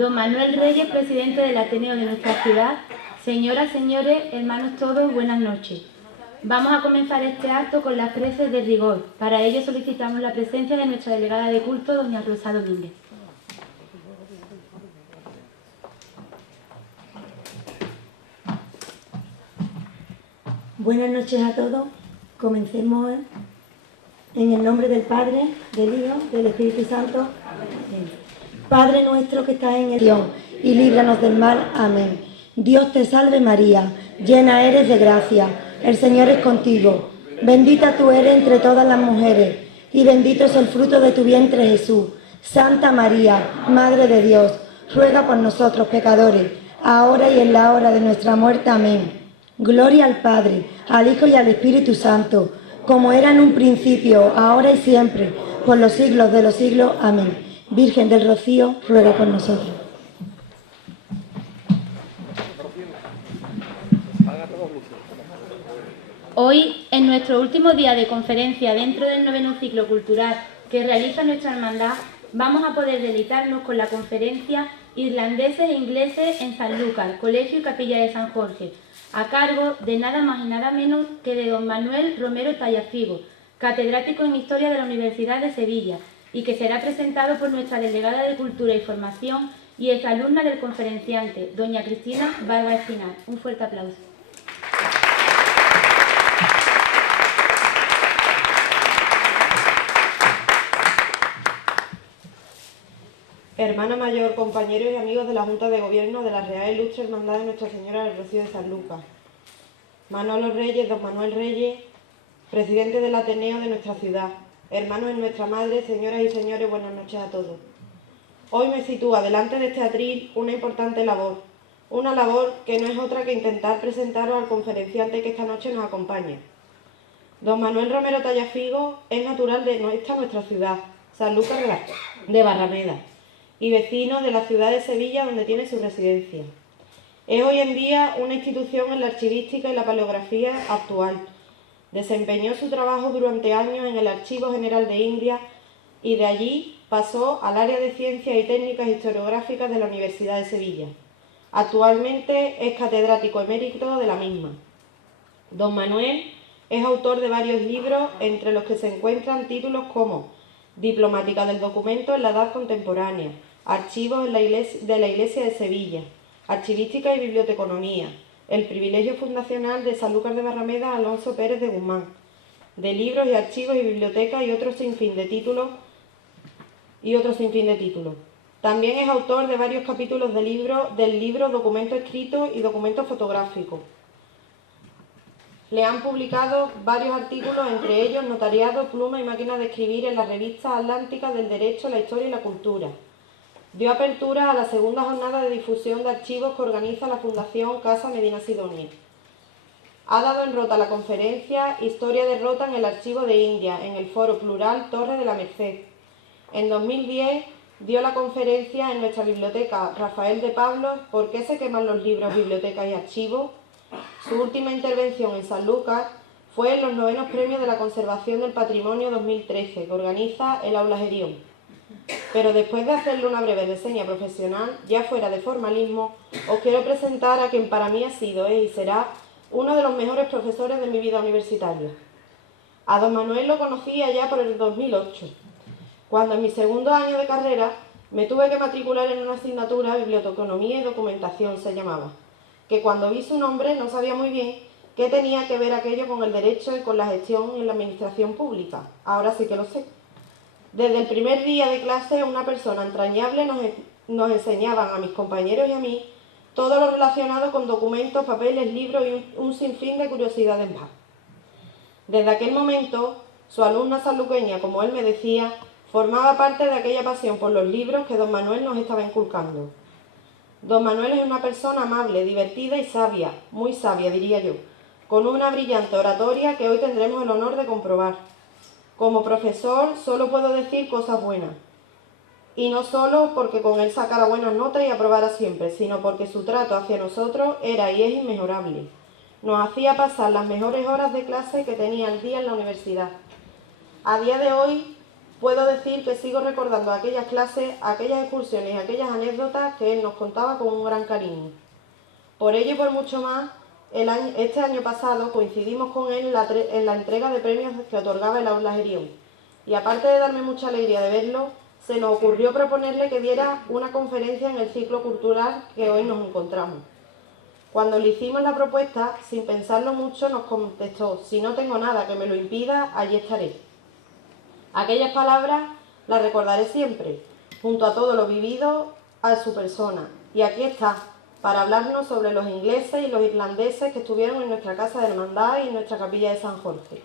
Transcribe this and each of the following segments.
Don Manuel Reyes, presidente del Ateneo de nuestra ciudad, señoras, señores, hermanos todos, buenas noches. Vamos a comenzar este acto con las preces de rigor. Para ello solicitamos la presencia de nuestra delegada de culto, doña Rosa Domínguez. Buenas noches a todos. Comencemos en el nombre del Padre, del Hijo, del Espíritu Santo. Padre nuestro que estás en el cielo, y líbranos del mal. Amén. Dios te salve María, llena eres de gracia, el Señor es contigo. Bendita tú eres entre todas las mujeres, y bendito es el fruto de tu vientre Jesús. Santa María, Madre de Dios, ruega por nosotros pecadores, ahora y en la hora de nuestra muerte. Amén. Gloria al Padre, al Hijo y al Espíritu Santo, como era en un principio, ahora y siempre, por los siglos de los siglos. Amén. Virgen del Rocío, ruega por nosotros. Hoy, en nuestro último día de conferencia dentro del 9º ciclo cultural que realiza nuestra hermandad, vamos a poder deleitarnos con la conferencia Irlandeses e ingleses en Sanlúcar, Colegio y Capilla de San Jorge, a cargo de nada más y nada menos que de don Manuel Romero Tallafigo, catedrático en Historia de la Universidad de Sevilla, y que será presentado por nuestra delegada de Cultura y Formación y exalumna del conferenciante, doña Cristina Barba Espinal. Un fuerte aplauso. Hermana mayor, compañeros y amigos de la Junta de Gobierno de la Real Ilustre Hermandad de Nuestra Señora del Rocío de Sanlúcar. Manolo Reyes, don Manuel Reyes, presidente del Ateneo de nuestra ciudad. Hermanos de nuestra madre, señoras y señores, buenas noches a todos. Hoy me sitúa delante de este atril una importante labor. Una labor que no es otra que intentar presentaros al conferenciante que esta noche nos acompaña. Don Manuel Romero Tallafigo es natural de nuestra ciudad, Sanlúcar de Barrameda, y vecino de la ciudad de Sevilla, donde tiene su residencia. Es hoy en día una institución en la archivística y la paleografía actual. Desempeñó su trabajo durante años en el Archivo General de India y de allí pasó al área de Ciencias y Técnicas Historiográficas de la Universidad de Sevilla. Actualmente es catedrático emérito de la misma. Don Manuel es autor de varios libros, entre los que se encuentran títulos como Diplomática del Documento en la Edad Contemporánea, Archivos de la Iglesia de Sevilla, Archivística y Biblioteconomía, El privilegio fundacional de Sanlúcar de Barrameda, Alonso Pérez de Guzmán, de libros y archivos y bibliotecas y otros sinfín de títulos. También es autor de varios capítulos del libro Documento Escrito y Documento Fotográfico. Le han publicado varios artículos, entre ellos Notariado, Pluma y Máquina de Escribir en las revistas atlánticas del Derecho, la Historia y la Cultura. Dio apertura a la segunda jornada de difusión de archivos que organiza la Fundación Casa Medina Sidonia. Ha dado en Rota la conferencia Historia de Rota en el Archivo de India, en el Foro Plural Torre de la Merced. En 2010 dio la conferencia en nuestra biblioteca Rafael de Pablos ¿Por qué se queman los libros, bibliotecas y archivos? Su última intervención en Sanlúcar fue en los 9º Premios de la Conservación del Patrimonio 2013, que organiza el Aula Gerión. Pero después de hacerle una breve reseña profesional, ya fuera de formalismo, os quiero presentar a quien para mí ha sido, es y será uno de los mejores profesores de mi vida universitaria. A don Manuel lo conocí allá por el 2008, cuando en mi segundo año de carrera me tuve que matricular en una asignatura, Biblioteconomía y Documentación se llamaba, que cuando vi su nombre no sabía muy bien qué tenía que ver aquello con el derecho y con la gestión en la administración pública. Ahora sí que lo sé. Desde el primer día de clase, una persona entrañable nos enseñaban a mis compañeros y a mí todo lo relacionado con documentos, papeles, libros y un sinfín de curiosidades más. Desde aquel momento, su alumna sanluqueña, como él me decía, formaba parte de aquella pasión por los libros que don Manuel nos estaba inculcando. Don Manuel es una persona amable, divertida y sabia, muy sabia diría yo, con una brillante oratoria que hoy tendremos el honor de comprobar. Como profesor solo puedo decir cosas buenas, y no solo porque con él sacara buenas notas y aprobara siempre, sino porque su trato hacia nosotros era y es inmejorable. Nos hacía pasar las mejores horas de clase que tenía el día en la universidad. A día de hoy Puedo decir que sigo recordando aquellas clases, aquellas excursiones y aquellas anécdotas que él nos contaba con un gran cariño. Por ello y por mucho más, este año pasado coincidimos con él en la entrega de premios que otorgaba el Aula Gerión. Y aparte de darme mucha alegría de verlo, se nos ocurrió proponerle que diera una conferencia en el ciclo cultural que hoy nos encontramos. Cuando le hicimos la propuesta, sin pensarlo mucho, nos contestó: si no tengo nada que me lo impida, allí estaré. Aquellas palabras las recordaré siempre, junto a todo lo vivido a su persona. Y aquí está, para hablarnos sobre los ingleses y los irlandeses que estuvieron en nuestra casa de hermandad y en nuestra capilla de San Jorge.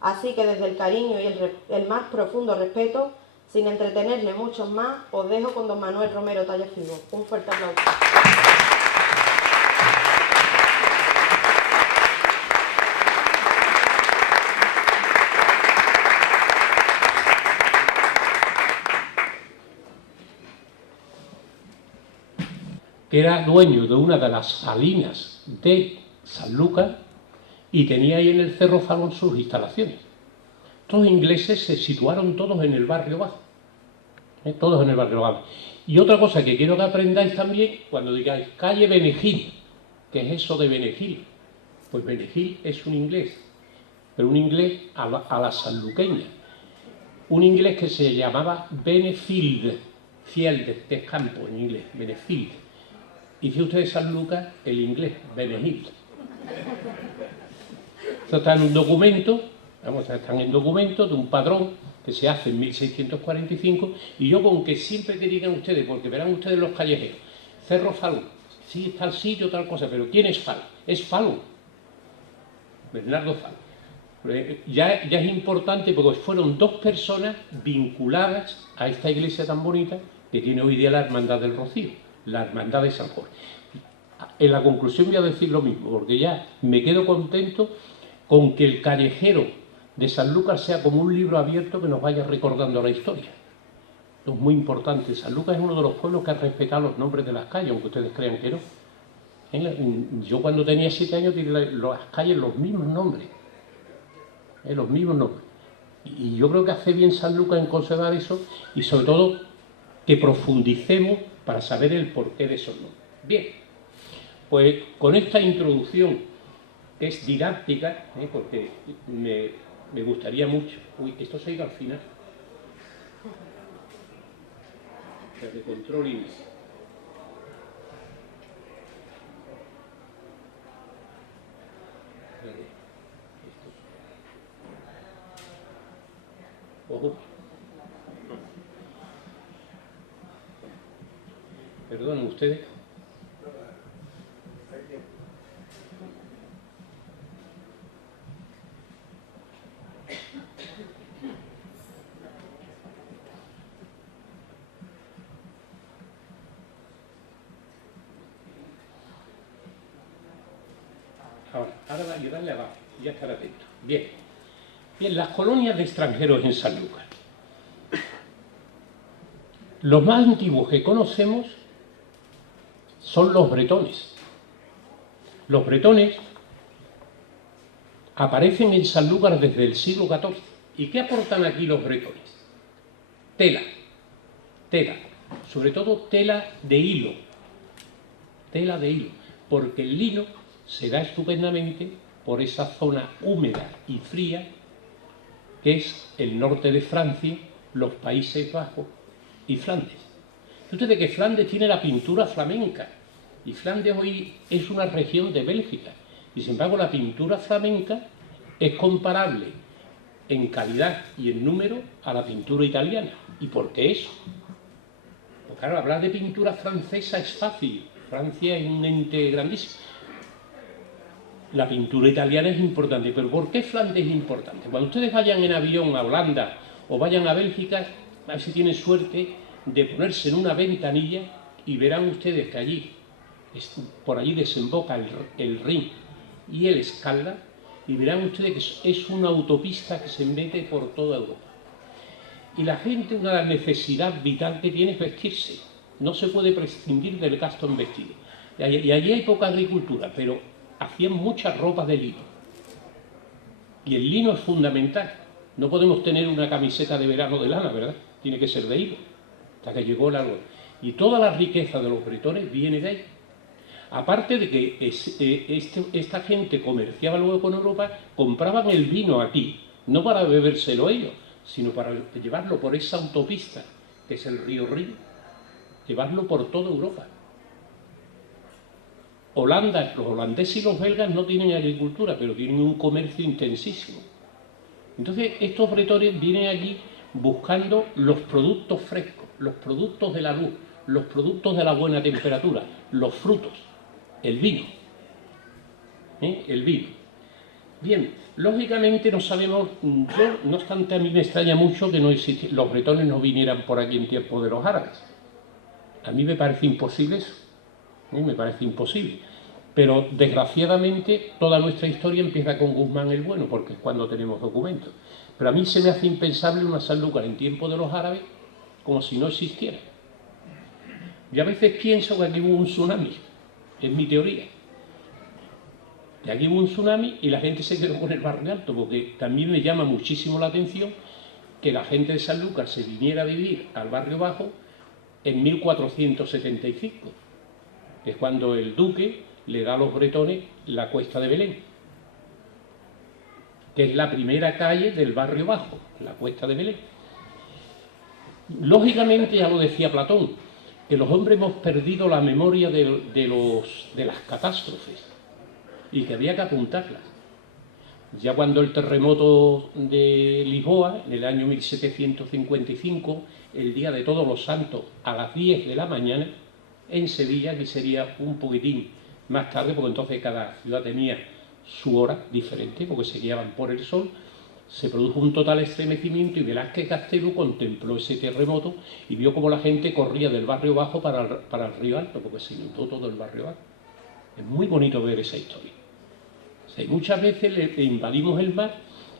Así que desde el cariño y el más profundo respeto, sin entretenerle mucho más, os dejo con don Manuel Romero Tallafigo. Un fuerte aplauso. Que era dueño de una de las salinas de Sanlúcar y tenía ahí en el Cerro Falón sus instalaciones. Estos ingleses se situaron todos en el barrio bajo, todos en el barrio bajo. Y otra cosa que quiero que aprendáis también, cuando digáis calle Benegil, ¿qué es eso de Benegil? Pues Benegil es un inglés, pero un inglés a la sanluqueña. Un inglés que se llamaba Benefield, field de campo en inglés, Benefield. Y fíjense ustedes Sanlúcar, el inglés, Benegil. Esto está en un documento, están en documento de un padrón que se hace en 1645, y yo con que siempre que digan ustedes, porque verán ustedes los callejeros, Cerro Falún, sí, tal sitio, tal cosa, pero ¿quién es Falún? Es Falún, Bernardo Falún. Ya es importante porque fueron dos personas vinculadas a esta iglesia tan bonita que tiene hoy día la Hermandad del Rocío, la Hermandad de San Jorge. En la conclusión voy a decir lo mismo, porque ya me quedo contento con que el callejero de Sanlúcar sea como un libro abierto que nos vaya recordando la historia. Esto es muy importante. Sanlúcar es uno de los pueblos que ha respetado los nombres de las calles, aunque ustedes crean que no. Yo cuando tenía 7 años tenía las calles los mismos nombres. Los mismos nombres. Y yo creo que hace bien Sanlúcar en conservar eso, y sobre todo que profundicemos para saber el porqué de esos nombres. Bien, pues con esta introducción, que es didáctica, porque me gustaría mucho... Uy, esto se ha ido al final. De control y... Ojo. Perdonen ustedes. Ahora va a ayudarle abajo, ya estará atento. Bien, las colonias de extranjeros en Sanlúcar. Los más antiguos que conocemos son los bretones. Los bretones aparecen en Sanlúcar desde el siglo XIV. ¿Y qué aportan aquí los bretones? Tela, sobre todo tela de hilo, porque el lino se da estupendamente por esa zona húmeda y fría que es el norte de Francia, los Países Bajos y Flandes. Ustedes que Flandes tiene la pintura flamenca, y Flandes hoy es una región de Bélgica, y sin embargo la pintura flamenca es comparable en calidad y en número a la pintura italiana. ¿Y por qué eso? Pues claro, hablar de pintura francesa es fácil, Francia es un ente grandísimo. La pintura italiana es importante, pero ¿por qué Flandes es importante? Cuando ustedes vayan en avión a Holanda o vayan a Bélgica, a ver si tienen suerte de ponerse en una ventanilla y verán ustedes que allí, por allí desemboca el Rin y el Escalda, y verán ustedes que es una autopista que se mete por toda Europa. Y la gente, una de las necesidades vitales que tiene es vestirse. No se puede prescindir del gasto en vestido. Y allí hay poca agricultura, pero hacían muchas ropas de lino. Y el lino es fundamental. No podemos tener una camiseta de verano de lana, ¿verdad? Tiene que ser de hilo, hasta que llegó el algodón. Y toda la riqueza de los bretones viene de ahí. Aparte de que esta gente comerciaba luego con Europa, compraban el vino aquí, no para bebérselo ellos, sino para llevarlo por esa autopista, que es el río Rin, llevarlo por toda Europa. Holanda, los holandeses y los belgas no tienen agricultura, pero tienen un comercio intensísimo. Entonces, estos bretones vienen allí buscando los productos frescos, los productos de la luz, los productos de la buena temperatura, los frutos, el vino. El vino. Bien, lógicamente no sabemos, no obstante a mí me extraña mucho que los bretones no vinieran por aquí en tiempo de los árabes. A mí me parece imposible eso, me parece imposible. Pero desgraciadamente toda nuestra historia empieza con Guzmán el Bueno, porque es cuando tenemos documentos. Pero a mí se me hace impensable una Sanlúcar en tiempo de los árabes como si no existiera. Yo a veces pienso que aquí hubo un tsunami, es mi teoría. Y aquí hubo un tsunami y la gente se quedó con el barrio alto, porque también me llama muchísimo la atención que la gente de Sanlúcar se viniera a vivir al barrio bajo en 1475. Es cuando el duque le da a los bretones la Cuesta de Belén, que es la primera calle del barrio bajo, la Cuesta de Belén. Lógicamente, ya lo decía Platón, que los hombres hemos perdido la memoria de las catástrofes y que había que apuntarlas. Ya cuando el terremoto de Lisboa, en el año 1755, el día de Todos los Santos, a las 10 de la mañana, en Sevilla, que sería un poquitín más tarde, porque entonces cada ciudad tenía su hora diferente, porque se guiaban por el sol, se produjo un total estremecimiento y Velázquez Castelo contempló ese terremoto y vio cómo la gente corría del barrio bajo para el río Alto, porque se inundó todo el barrio bajo. Es muy bonito ver esa historia. O sea, muchas veces le invadimos el mar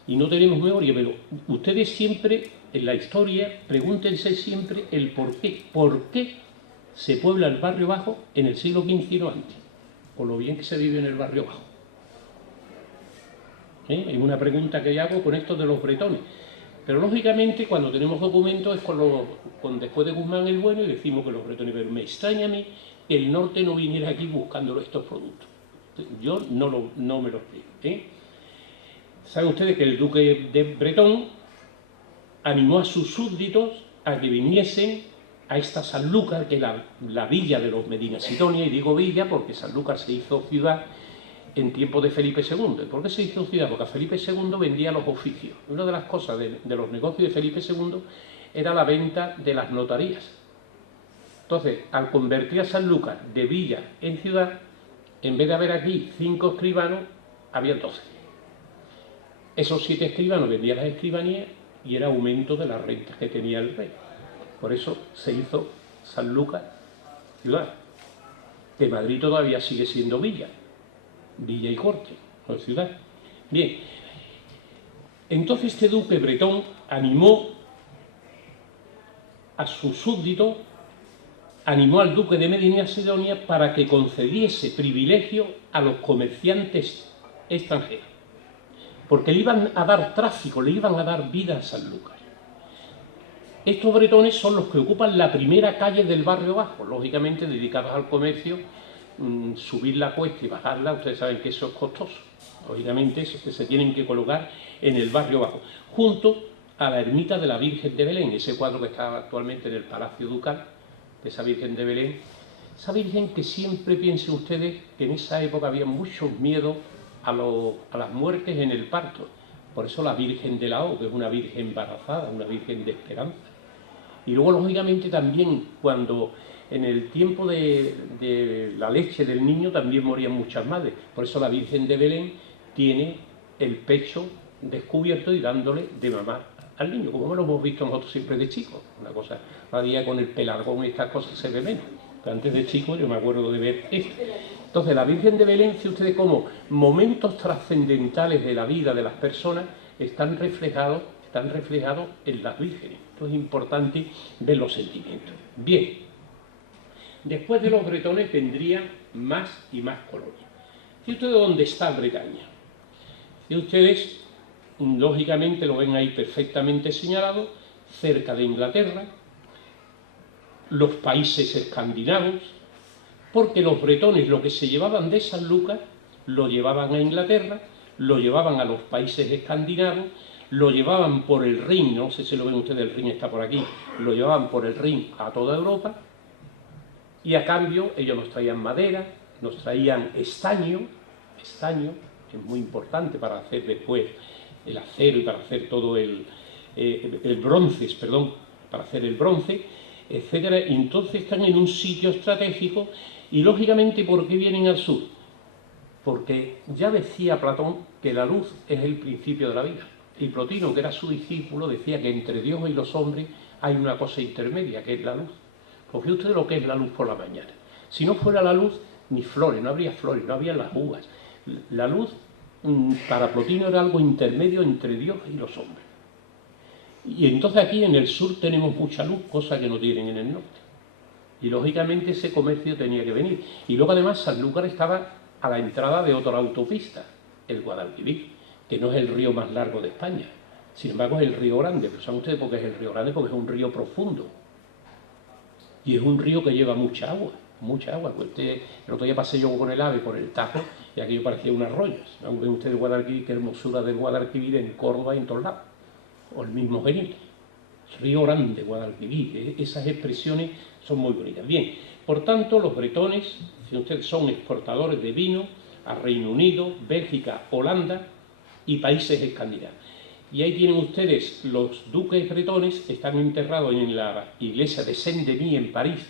y no tenemos memoria, pero ustedes siempre, en la historia, pregúntense siempre el por qué. ¿Por qué se puebla el barrio bajo en el siglo XV y no antes? Por lo bien que se vive en el barrio bajo. Es una pregunta que hago con esto de los bretones. Pero lógicamente cuando tenemos documentos es después de Guzmán el Bueno y decimos que los bretones, pero me extraña a mí que el norte no viniera aquí buscando estos productos. Yo no me lo explico. Saben ustedes que el duque de Bretón animó a sus súbditos a que viniesen a esta Sanlúcar, que es la villa de los Medina Sidonia, y digo villa porque Sanlúcar se hizo ciudad en tiempo de Felipe II. ¿Por qué se hizo ciudad? Porque Felipe II vendía los oficios. Una de las cosas de los negocios de Felipe II era la venta de las notarías. Entonces, al convertir a Sanlúcar de villa en ciudad, en vez de haber aquí 5 escribanos, había 12. Esos 7 escribanos vendían las escribanías y era aumento de las rentas que tenía el rey. Por eso se hizo Sanlúcar ciudad. Que Madrid todavía sigue siendo villa y corte, no ciudad. Bien, entonces este duque bretón animó a sus súbditos, animó al duque de Medina Sidonia para que concediese privilegio a los comerciantes extranjeros, porque le iban a dar tráfico, le iban a dar vida a Sanlúcar. Estos bretones son los que ocupan la primera calle del barrio bajo, lógicamente dedicados al comercio. Subir la cuesta y bajarla, ustedes saben que eso es costoso. Lógicamente, eso que se tienen que colocar en el barrio bajo, junto a la ermita de la Virgen de Belén, ese cuadro que está actualmente en el Palacio Ducal, de esa Virgen de Belén. Esa Virgen que siempre piensen ustedes que en esa época había mucho miedo a las muertes en el parto. Por eso la Virgen de la O, que es una Virgen embarazada, una Virgen de esperanza. Y luego, lógicamente, también cuando en el tiempo de la leche del niño también morían muchas madres. Por eso la Virgen de Belén tiene el pecho descubierto y dándole de mamar al niño, como lo hemos visto nosotros siempre de chicos. Una cosa, cada día con el pelargón y estas cosas se ve menos. Pero antes de chico yo me acuerdo de ver esto. Entonces la Virgen de Belén, si ustedes como momentos trascendentales de la vida de las personas, están reflejados en las vírgenes. Esto es importante ver los sentimientos. Bien. Después de los bretones vendrían más y más colonias. Si ustedes dónde está Bretaña, si ustedes lógicamente lo ven ahí perfectamente señalado, cerca de Inglaterra, los países escandinavos, porque los bretones lo que se llevaban de San Lucas lo llevaban a Inglaterra, lo llevaban a los países escandinavos, lo llevaban por el Rin, no sé si lo ven ustedes, el Rin está por aquí, lo llevaban por el Rin a toda Europa, y a cambio ellos nos traían madera, nos traían estaño, que es muy importante para hacer después el acero y para hacer todo el bronce, perdón, para hacer el bronce, etcétera. Y entonces están en un sitio estratégico. Y lógicamente, ¿por qué vienen al sur? Porque ya decía Platón que la luz es el principio de la vida. Y Plotino, que era su discípulo, decía que entre Dios y los hombres hay una cosa intermedia, que es la luz. Pues fíjense usted lo que es la luz por la mañana. Si no fuera la luz, ni flores, no habría flores, no habría las uvas. La luz, para Plotino, era algo intermedio entre Dios y los hombres. Y entonces aquí en el sur tenemos mucha luz, cosa que no tienen en el norte. Y lógicamente ese comercio tenía que venir. Y luego además Sanlúcar estaba a la entrada de otra autopista, el Guadalquivir, que no es el río más largo de España. Sin embargo es el río Grande. Pero ¿saben ustedes por qué es el río Grande? Porque es un río profundo. Y es un río que lleva mucha agua. Mucha agua. Pues el otro día pasé yo con el AVE por el Tajo y aquello parecía un arroyo. Ven ustedes Guadalquivir, qué hermosura del Guadalquivir en Córdoba y en todos lados. O el mismo Genil. Río Grande, Guadalquivir. Esas expresiones son muy bonitas. Bien, por tanto, los bretones, si ustedes son exportadores de vino a Reino Unido, Bélgica, Holanda y países escandinavos. Y ahí tienen ustedes los duques bretones, están enterrados en la iglesia de Saint-Denis en París.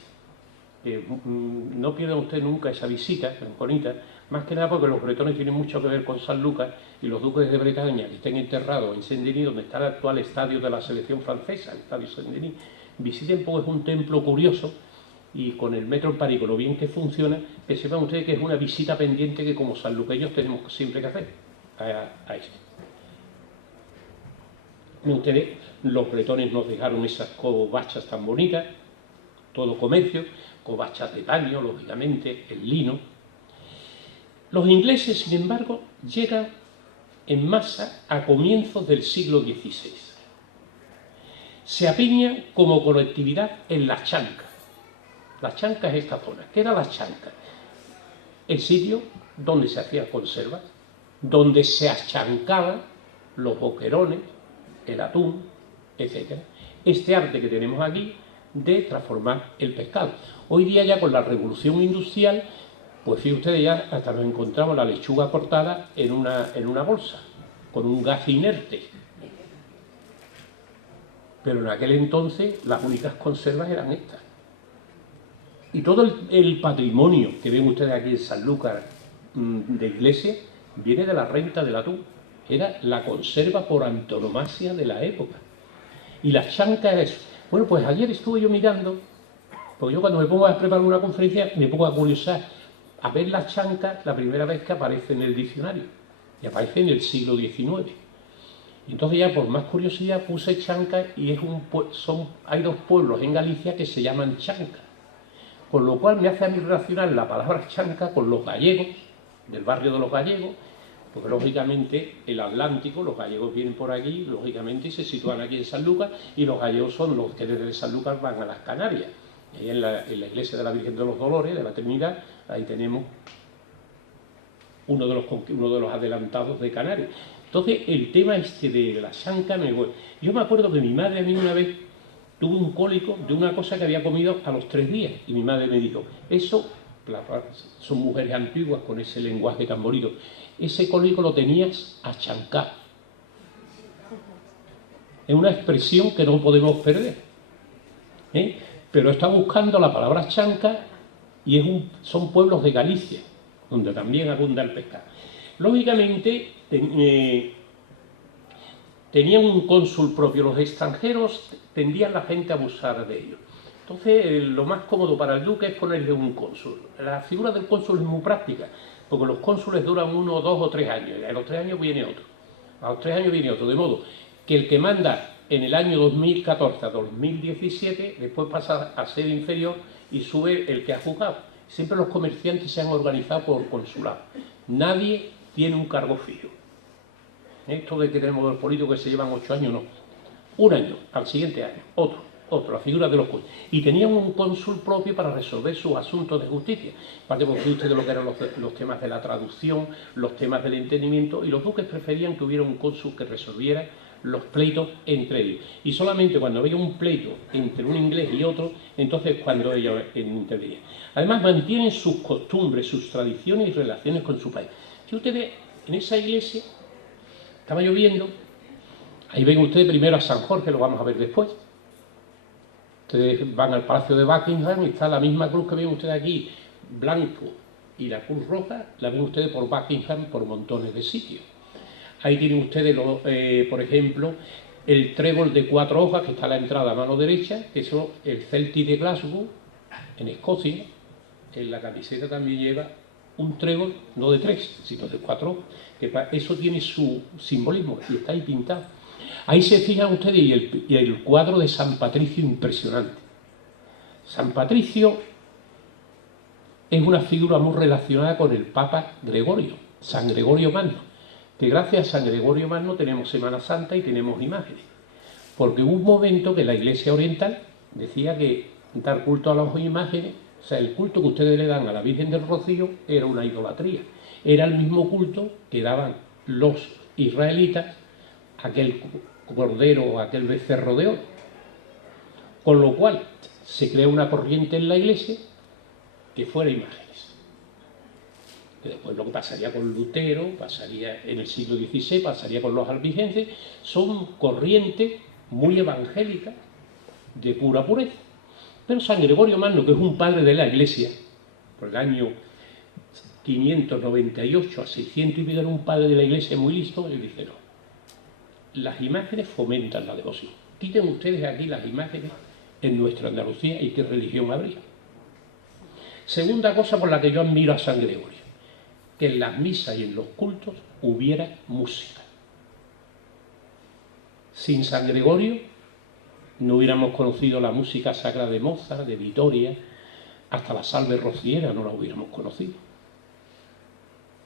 No pierdan ustedes nunca esa visita, es bonita, más que nada porque los bretones tienen mucho que ver con San Lucas y los duques de Bretaña que estén enterrados en Saint-Denis, donde está el actual estadio de la selección francesa, el estadio Saint-Denis. Visiten porque es un templo curioso y con el metro en París, con lo bien que funciona, que sepan ustedes que es una visita pendiente que como sanluqueños tenemos siempre que hacer a esto. Ustedes, los bretones nos dejaron esas covachas tan bonitas, todo comercio, covachas de paño, lógicamente, el lino. Los ingleses, sin embargo, llegan en masa a comienzos del siglo XVI. Se apiñan como colectividad en Las Chancas. Las Chancas es esta zona. ¿Qué era Las Chancas? El sitio donde se hacían conservas, donde se achancaban los boquerones, el atún, etc. Este arte que tenemos aquí de transformar el pescado. Hoy día ya con la revolución industrial, pues fíjense ustedes ya hasta nos encontramos la lechuga cortada en una bolsa, con un gas inerte. Pero en aquel entonces las únicas conservas eran estas. Y todo el patrimonio que ven ustedes aquí en Sanlúcar de iglesia viene de la renta del atún. Era la conserva por antonomasia de la época. Y las chancas es... Bueno, pues ayer estuve yo mirando, porque yo cuando me pongo a preparar una conferencia me pongo a curiosar, a ver las chancas la primera vez que aparece en el diccionario. Y aparece en el siglo XIX. Entonces ya por más curiosidad puse chancas y hay dos pueblos en Galicia que se llaman chancas. Con lo cual me hace a mí relacionar la palabra chanca con los gallegos, del barrio de los gallegos, porque lógicamente el Atlántico, los gallegos vienen por aquí, lógicamente, y se sitúan aquí en Sanlúcar, y los gallegos son los que desde Sanlúcar van a las Canarias. Y ahí en la iglesia de la Virgen de los Dolores, de la Trinidad, ahí tenemos uno de los adelantados de Canarias. Entonces, el tema de la chanca yo me acuerdo que mi madre a mí una vez tuvo un cólico de una cosa que había comido a los 3 días, y mi madre me dijo, eso, son mujeres antiguas con ese lenguaje tan bonito, ese cólico lo tenías achancado. Es una expresión que no podemos perder. Pero está buscando la palabra chanca y son pueblos de Galicia, donde también abunda el pescado. Lógicamente, tenían un cónsul propio. Los extranjeros tendían la gente a abusar de ellos. Entonces, lo más cómodo para el duque es ponerle un cónsul. La figura del cónsul es muy práctica, porque los cónsules duran 1, 2 o 3 años, y a los 3 años viene otro. A los 3 años viene otro, de modo que el que manda en el año 2014 a 2017, después pasa a ser inferior y sube el que ha juzgado. Siempre los comerciantes se han organizado por consulado. Nadie tiene un cargo fijo. Esto de que tenemos los políticos que se llevan 8 años, no. Un año, al siguiente año, otro, la figura de los cónsules. Y tenían un cónsul propio para resolver sus asuntos de justicia. Aparte, porque ustedes lo que eran los temas de la traducción, los temas del entendimiento, y los duques preferían que hubiera un cónsul que resolviera los pleitos entre ellos. Y solamente cuando había un pleito entre un inglés y otro, entonces cuando ellos intervenían. Además, mantienen sus costumbres, sus tradiciones y relaciones con su país. Si ustedes, en esa iglesia, estaba lloviendo, ahí ven ustedes primero a San Jorge, lo vamos a ver después. Ustedes van al Palacio de Buckingham y está la misma cruz que ven ustedes aquí, blanco, y la cruz roja, la ven ustedes por Buckingham por montones de sitios. Ahí tienen ustedes, por ejemplo, el trébol de 4 hojas que está a la entrada a mano derecha, que es el Celtic de Glasgow, en Escocia. En la camiseta también lleva un trébol, no de 3, sino de 4 hojas, que eso tiene su simbolismo y está ahí pintado. Ahí se fijan ustedes y el cuadro de San Patricio impresionante. San Patricio es una figura muy relacionada con el Papa Gregorio, San Gregorio Magno, que gracias a San Gregorio Magno tenemos Semana Santa y tenemos imágenes. Porque hubo un momento que la Iglesia Oriental decía que dar culto a las imágenes, o sea, el culto que ustedes le dan a la Virgen del Rocío era una idolatría. Era el mismo culto que daban los israelitas a aquel cordero o aquel becerro de oro. Con lo cual se crea una corriente en la Iglesia que fuera imágenes. Que después lo que pasaría con Lutero, pasaría en el siglo XVI, pasaría con los albigenses, son corrientes muy evangélicas, de pura pureza. Pero San Gregorio Magno, que es un padre de la Iglesia, por el año 598 a 600 y pico, era un padre de la Iglesia muy listo, y dice, no, las imágenes fomentan la devoción. Quiten ustedes aquí las imágenes en nuestra Andalucía y qué religión habría. Segunda cosa por la que yo admiro a San Gregorio, que en las misas y en los cultos hubiera música. Sin San Gregorio no hubiéramos conocido la música sacra de Mozart, de Vitoria, hasta la salve rociera no la hubiéramos conocido.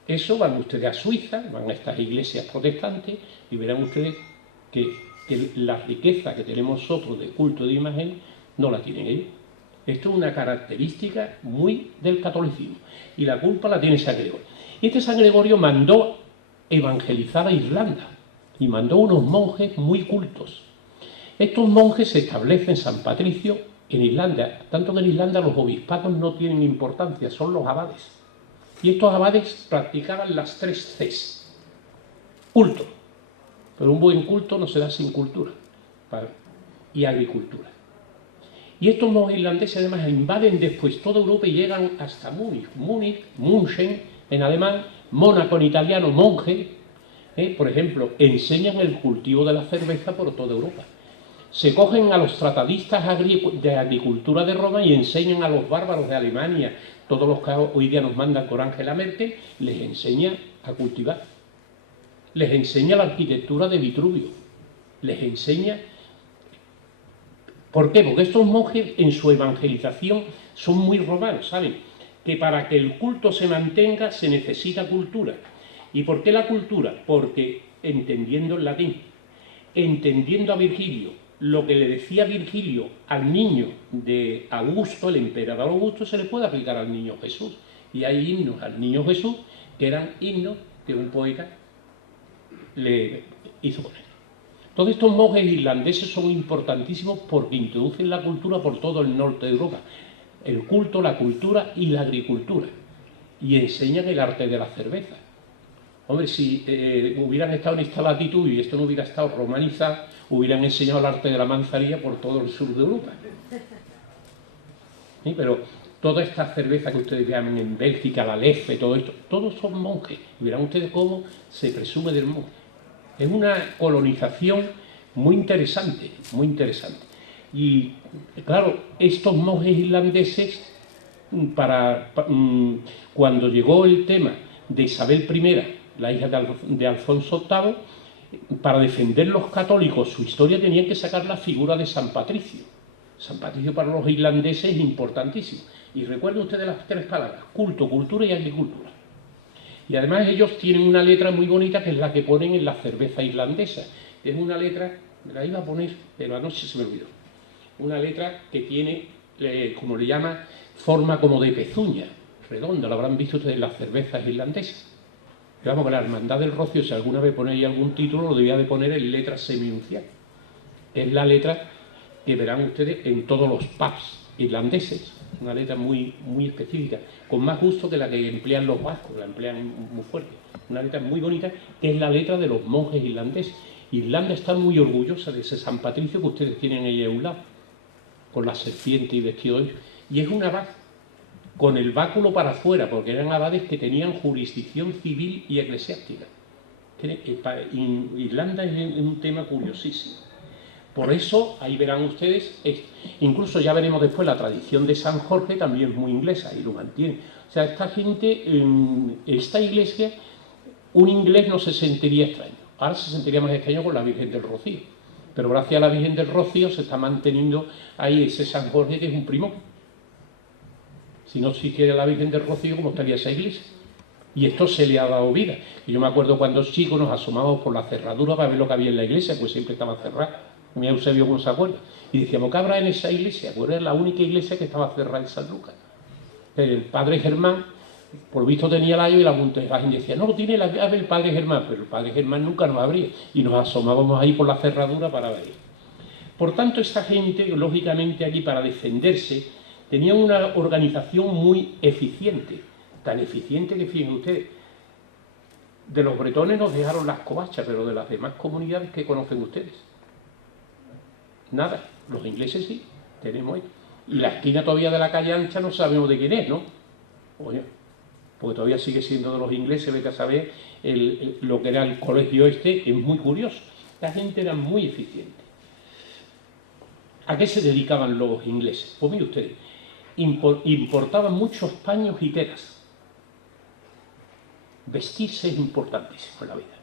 Eso van ustedes a Suiza, van a estas iglesias protestantes y verán ustedes que la riqueza que tenemos nosotros de culto de imagen no la tienen ellos. Esto es una característica muy del catolicismo y la culpa la tiene San Gregorio. Este San Gregorio mandó evangelizar a Irlanda y mandó unos monjes muy cultos. Estos monjes se establecen en San Patricio en Irlanda, tanto que en Irlanda los obispados no tienen importancia, son los abades. Y estos abades practicaban las 3 Cs. Culto, pero un buen culto no se da sin cultura, y agricultura. Y estos monjes irlandeses además invaden después toda Europa y llegan hasta Múnich, München en alemán, Mónaco en italiano, monje, por ejemplo, enseñan el cultivo de la cerveza por toda Europa. Se cogen a los tratadistas de agricultura de Roma y enseñan a los bárbaros de Alemania, todos los que hoy día nos mandan con Angela Merkel, les enseña a cultivar. Les enseña la arquitectura de Vitruvio. Les enseña... ¿Por qué? Porque estos monjes en su evangelización son muy romanos, ¿saben? Que para que el culto se mantenga se necesita cultura. ¿Y por qué la cultura? Porque entendiendo el latín, entendiendo a Virgilio, lo que le decía Virgilio al niño de Augusto, el emperador Augusto, se le puede aplicar al niño Jesús. Y hay himnos al niño Jesús que eran himnos que un poeta le hizo con él. Entonces estos monjes irlandeses son importantísimos porque introducen la cultura por todo el norte de Europa. El culto, la cultura y la agricultura. Y enseñan el arte de la cerveza. Hombre, si hubieran estado en esta latitud y esto no hubiera estado romanizado, hubieran enseñado el arte de la manzanilla por todo el sur de Europa. ¿Sí? Pero toda esta cerveza que ustedes llaman en Bélgica, la Leffe, todo esto, todos son monjes. Y verán ustedes cómo se presume del monje. Es una colonización muy interesante, muy interesante. Y claro, estos monjes irlandeses, cuando llegó el tema de Isabel I, la hija de Alfonso VIII, para defender los católicos su historia tenían que sacar la figura de San Patricio. San Patricio para los irlandeses es importantísimo. Y recuerden ustedes las 3 palabras, culto, cultura y agricultura. Y además ellos tienen una letra muy bonita que es la que ponen en la cerveza irlandesa. Es una letra, me la iba a poner, pero anoche se me olvidó. Una letra que tiene, como le llama, forma como de pezuña, redonda, lo habrán visto ustedes en las cervezas irlandesas. Pero vamos, que la Hermandad del Rocío, si alguna vez ponéis algún título, lo debía de poner en letra seminuncial. Es la letra que verán ustedes en todos los pubs irlandeses, una letra muy, muy específica, con más gusto que la que emplean los vascos, la emplean muy fuerte. Una letra muy bonita, que es la letra de los monjes irlandeses. Irlanda está muy orgullosa de ese San Patricio que ustedes tienen ahí a un lado, con la serpiente y vestido de ellos. Y es un abad con el báculo para afuera, porque eran abades que tenían jurisdicción civil y eclesiástica. Irlanda es un tema curiosísimo. Por eso, ahí verán ustedes, incluso ya veremos después la tradición de San Jorge también es muy inglesa y lo mantiene. O sea, esta gente, esta iglesia, un inglés no se sentiría extraño. Ahora se sentiría más extraño con la Virgen del Rocío. Pero gracias a la Virgen del Rocío se está manteniendo ahí ese San Jorge que es un primón. Si no existiera la Virgen del Rocío, ¿cómo estaría esa iglesia? Y esto se le ha dado vida. Y yo me acuerdo cuando chicos nos asomábamos por la cerradura para ver lo que había en la iglesia, pues siempre estaba cerrada. Mi Eusebio no se acuerda. Y decíamos, ¿qué habrá en esa iglesia? Pues era la única iglesia que estaba cerrada en San Lucas. El padre Germán, por lo visto tenía la llave y la gente decía, no, tiene la llave el padre Germán, pero el padre Germán nunca nos abría. Y nos asomábamos ahí por la cerradura para ver. Por tanto, esta gente, lógicamente, allí para defenderse, tenía una organización muy eficiente. Tan eficiente que, fíjense ustedes, de los bretones nos dejaron las covachas, pero de las demás comunidades que conocen ustedes, nada. Los ingleses sí, tenemos ahí. Y la esquina todavía de la calle ancha no sabemos de quién es, ¿no? Oye, porque todavía sigue siendo de los ingleses, vete a saber lo que era el colegio este, que es muy curioso. La gente era muy eficiente. ¿A qué se dedicaban los ingleses? Pues mire ustedes, importaban muchos paños y telas. Vestirse es importantísimo en la vida,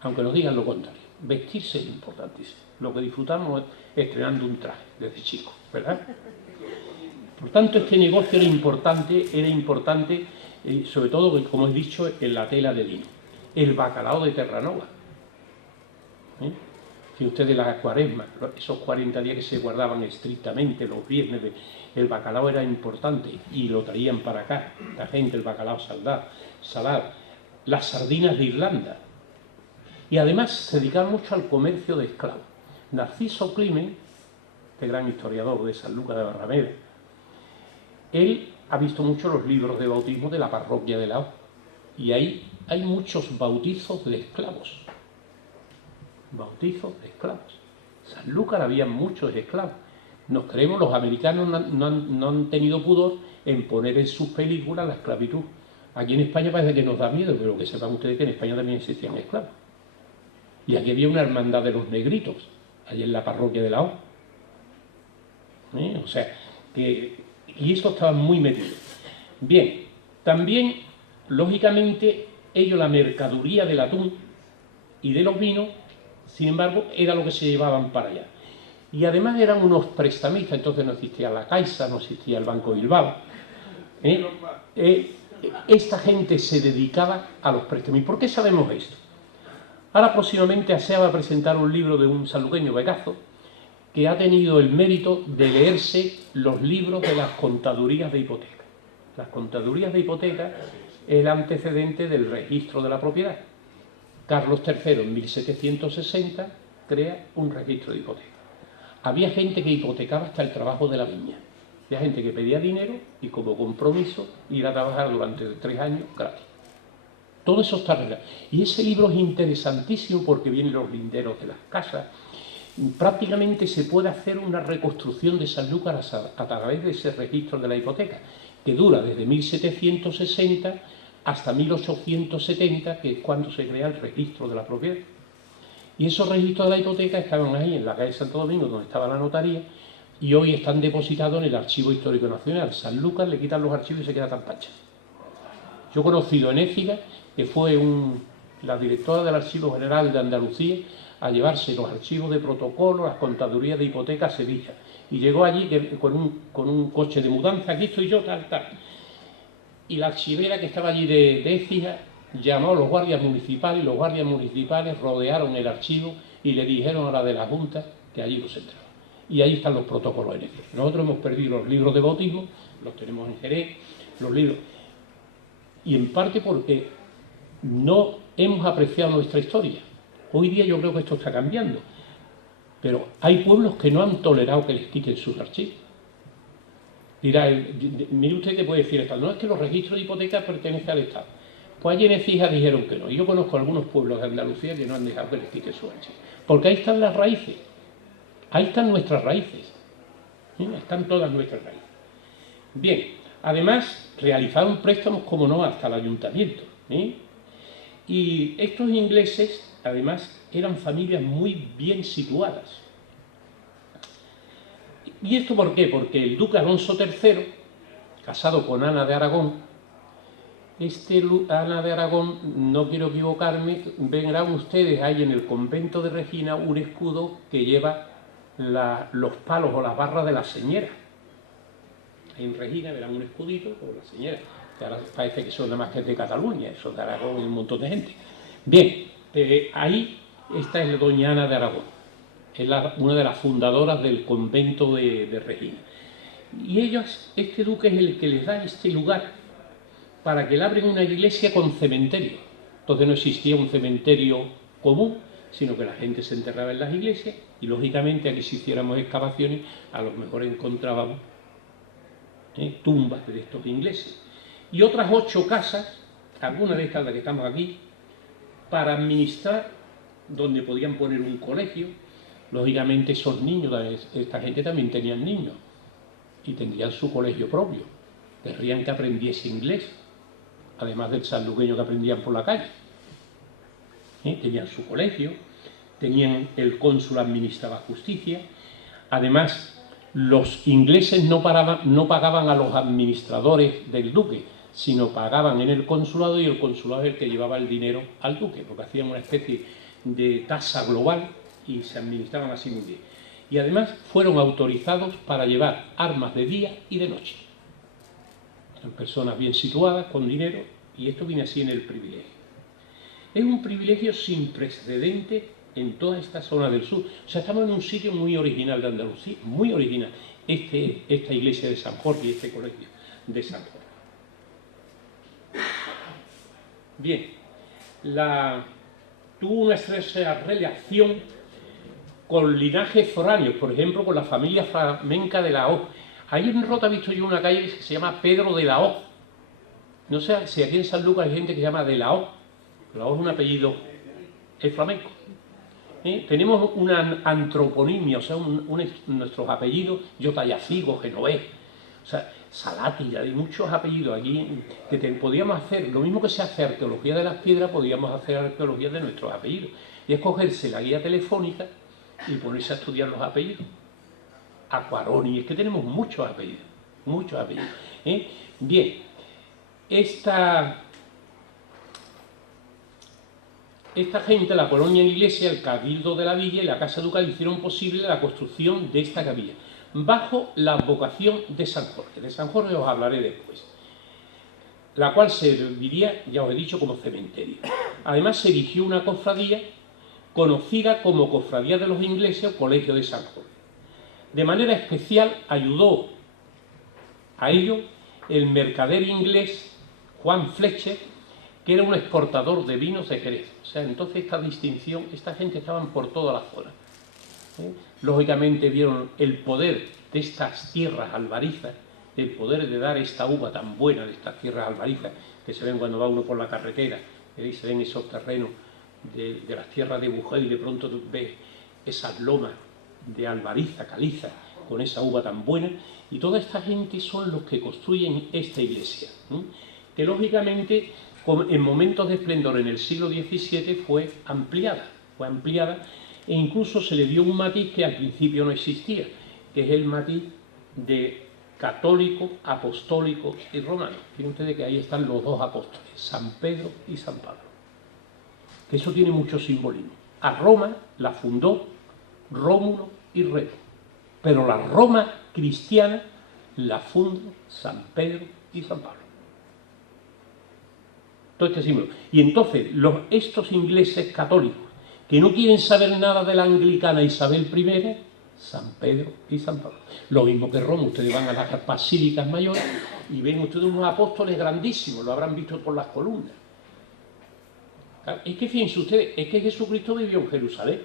aunque nos digan lo contrario. Vestirse es importantísimo. Lo que disfrutamos es estrenando un traje desde chico, ¿verdad? Por tanto, este negocio era importante, sobre todo, como he dicho, en la tela de lino. El bacalao de Terranova. Si ustedes la cuaresma, esos 40 días que se guardaban estrictamente, los viernes, el bacalao era importante y lo traían para acá, la gente, el bacalao salado, las sardinas de Irlanda. Y además se dedicaban mucho al comercio de esclavos. Narciso Climent, este gran historiador de San Lucas de Barrameda, él ha visto mucho los libros de bautismo de la parroquia de Laos y ahí hay muchos bautizos de esclavos. Bautizos de esclavos. San Lucas había muchos esclavos. Nos creemos, los americanos no han tenido pudor en poner en sus películas la esclavitud. Aquí en España parece que nos da miedo, pero que sepan ustedes que en España también existían esclavos. Y aquí había una hermandad de los negritos, allí en la parroquia de Laos. O sea, y esto estaba muy metido. Bien, también, lógicamente, ellos la mercadería del atún y de los vinos, sin embargo, era lo que se llevaban para allá. Y además eran unos prestamistas, entonces no existía la Caixa, no existía el Banco Bilbao. Esta gente se dedicaba a los préstamos. ¿Y por qué sabemos esto? Ahora próximamente se va a presentar un libro de un sanluqueño, Becazo, que ha tenido el mérito de leerse los libros de las contadurías de hipoteca. Las contadurías de hipoteca es el antecedente del registro de la propiedad. Carlos III en 1760 crea un registro de hipoteca. Había gente que hipotecaba hasta el trabajo de la viña. Había gente que pedía dinero y como compromiso ir a trabajar durante 3 años gratis. Todo eso está arreglado. Y ese libro es interesantísimo porque vienen los linderos de las casas. Prácticamente se puede hacer una reconstrucción de San Lucas a través de ese registro de la hipoteca, que dura desde 1760 hasta 1870, que es cuando se crea el registro de la propiedad. Y esos registros de la hipoteca estaban ahí en la calle Santo Domingo, donde estaba la notaría, y hoy están depositados en el Archivo Histórico Nacional. San Lucas le quitan los archivos y se queda tan pacha. Yo he conocido en Écija, que fue la directora del Archivo General de Andalucía, a llevarse los archivos de protocolo, las contadurías de hipoteca a Sevilla. Y llegó allí con un coche de mudanza, aquí estoy yo, tal. Y la archivera que estaba allí de Écija llamó a los guardias municipales y los guardias municipales rodearon el archivo y le dijeron a la de la Junta que allí no se entraba. Y ahí están los protocolos en efecto. Nosotros hemos perdido los libros de bautismo, los tenemos en Jerez, los libros, y en parte porque no hemos apreciado nuestra historia. Hoy día yo creo que esto está cambiando, pero hay pueblos que no han tolerado que les quiten sus archivos. Dirá, mire usted que puede decir, no es que los registros de hipotecas pertenecen al Estado. Pues allí en Écija dijeron que no. Y yo conozco algunos pueblos de Andalucía que no han dejado que les quiten sus archivos. Porque ahí están las raíces. Ahí están nuestras raíces. ¿Sí? Están todas nuestras raíces. Bien, además realizaron préstamos, como no, hasta el ayuntamiento. ¿Sí? Y estos ingleses, además, eran familias muy bien situadas. ¿Y esto por qué? Porque el duque Alonso III, casado con Ana de Aragón, Ana de Aragón, no quiero equivocarme, verán ustedes ahí en el convento de Regina un escudo que lleva los palos o las barras de la señera. En Regina verán un escudito con la señera, que ahora parece que son nada más que de Cataluña, eso de Aragón y un montón de gente. Bien, ahí esta es doña Ana de Aragón, es una de las fundadoras del convento de Regina. Y ellos, este duque es el que les da este lugar para que le abren una iglesia con cementerio. Entonces no existía un cementerio común, sino que la gente se enterraba en las iglesias y lógicamente aquí si hiciéramos excavaciones a lo mejor encontrábamos tumbas de estos ingleses. Y otras 8 casas, algunas de estas de las que estamos aquí, para administrar, donde podían poner un colegio. Lógicamente esos niños, esta gente también tenían niños y tendrían su colegio propio. Querrían que aprendiese inglés, además del sanluqueño que aprendían por la calle. Tenían su colegio, tenían el cónsul administraba justicia. Además, los ingleses no pagaban a los administradores del duque, sino pagaban en el consulado y el consulado es el que llevaba el dinero al duque, porque hacían una especie de tasa global y se administraban así muy bien. Y además fueron autorizados para llevar armas de día y de noche. Eran personas bien situadas, con dinero, y esto viene así en el privilegio. Es un privilegio sin precedente en toda esta zona del sur. O sea, estamos en un sitio muy original de Andalucía, muy original. Esta iglesia de San Jorge y este colegio de San Jorge. Bien, tuvo una estrecha relación con linajes foráneos, por ejemplo, con la familia flamenca de la O. Ahí en Rota he visto yo una calle que se llama Pedro de la O. No sé si aquí en San Lucas hay gente que se llama de la O. La O es un apellido flamenco. Tenemos una antroponimia, o sea, nuestros apellidos, yo Tallafigo, Genovés, o sea, Salátira, hay muchos apellidos aquí que podíamos hacer, lo mismo que se hace arqueología de las piedras, podíamos hacer arqueología de nuestros apellidos, y es cogerse la guía telefónica y ponerse a estudiar los apellidos. Aquaroni, es que tenemos muchos apellidos, muchos apellidos. Bien, esta gente, la colonia iglesia, el cabildo de la villa y la casa ducal hicieron posible la construcción de esta capilla, bajo la advocación de San Jorge. De San Jorge os hablaré después, la cual serviría, ya os he dicho, como cementerio. Además se erigió una cofradía conocida como Cofradía de los Ingleses o Colegio de San Jorge. De manera especial ayudó a ello el mercader inglés Juan Fletcher, que era un exportador de vinos de Jerez. O sea, entonces esta distinción, esta gente estaban por toda la zona. Lógicamente vieron el poder de estas tierras albarizas, el poder de dar esta uva tan buena de estas tierras albarizas, que se ven cuando va uno por la carretera, y se ven esos terrenos de las tierras de Bujel y de pronto tú ves esas lomas de albariza, caliza, con esa uva tan buena, y toda esta gente son los que construyen esta iglesia, que lógicamente en momentos de esplendor en el siglo XVII fue ampliada e incluso se le dio un matiz que al principio no existía, que es el matiz de católico, apostólico y romano. Miren ustedes que ahí están los 2 apóstoles, San Pedro y San Pablo. Eso tiene mucho simbolismo. A Roma la fundó Rómulo y Remo, pero la Roma cristiana la fundan San Pedro y San Pablo. todo este símbolo. Y entonces, estos ingleses católicos, que no quieren saber nada de la anglicana Isabel I, San Pedro y San Pablo. Lo mismo que Roma, ustedes van a las basílicas mayores y ven ustedes unos apóstoles grandísimos, lo habrán visto por las columnas. Es que fíjense ustedes, es que Jesucristo vivió en Jerusalén.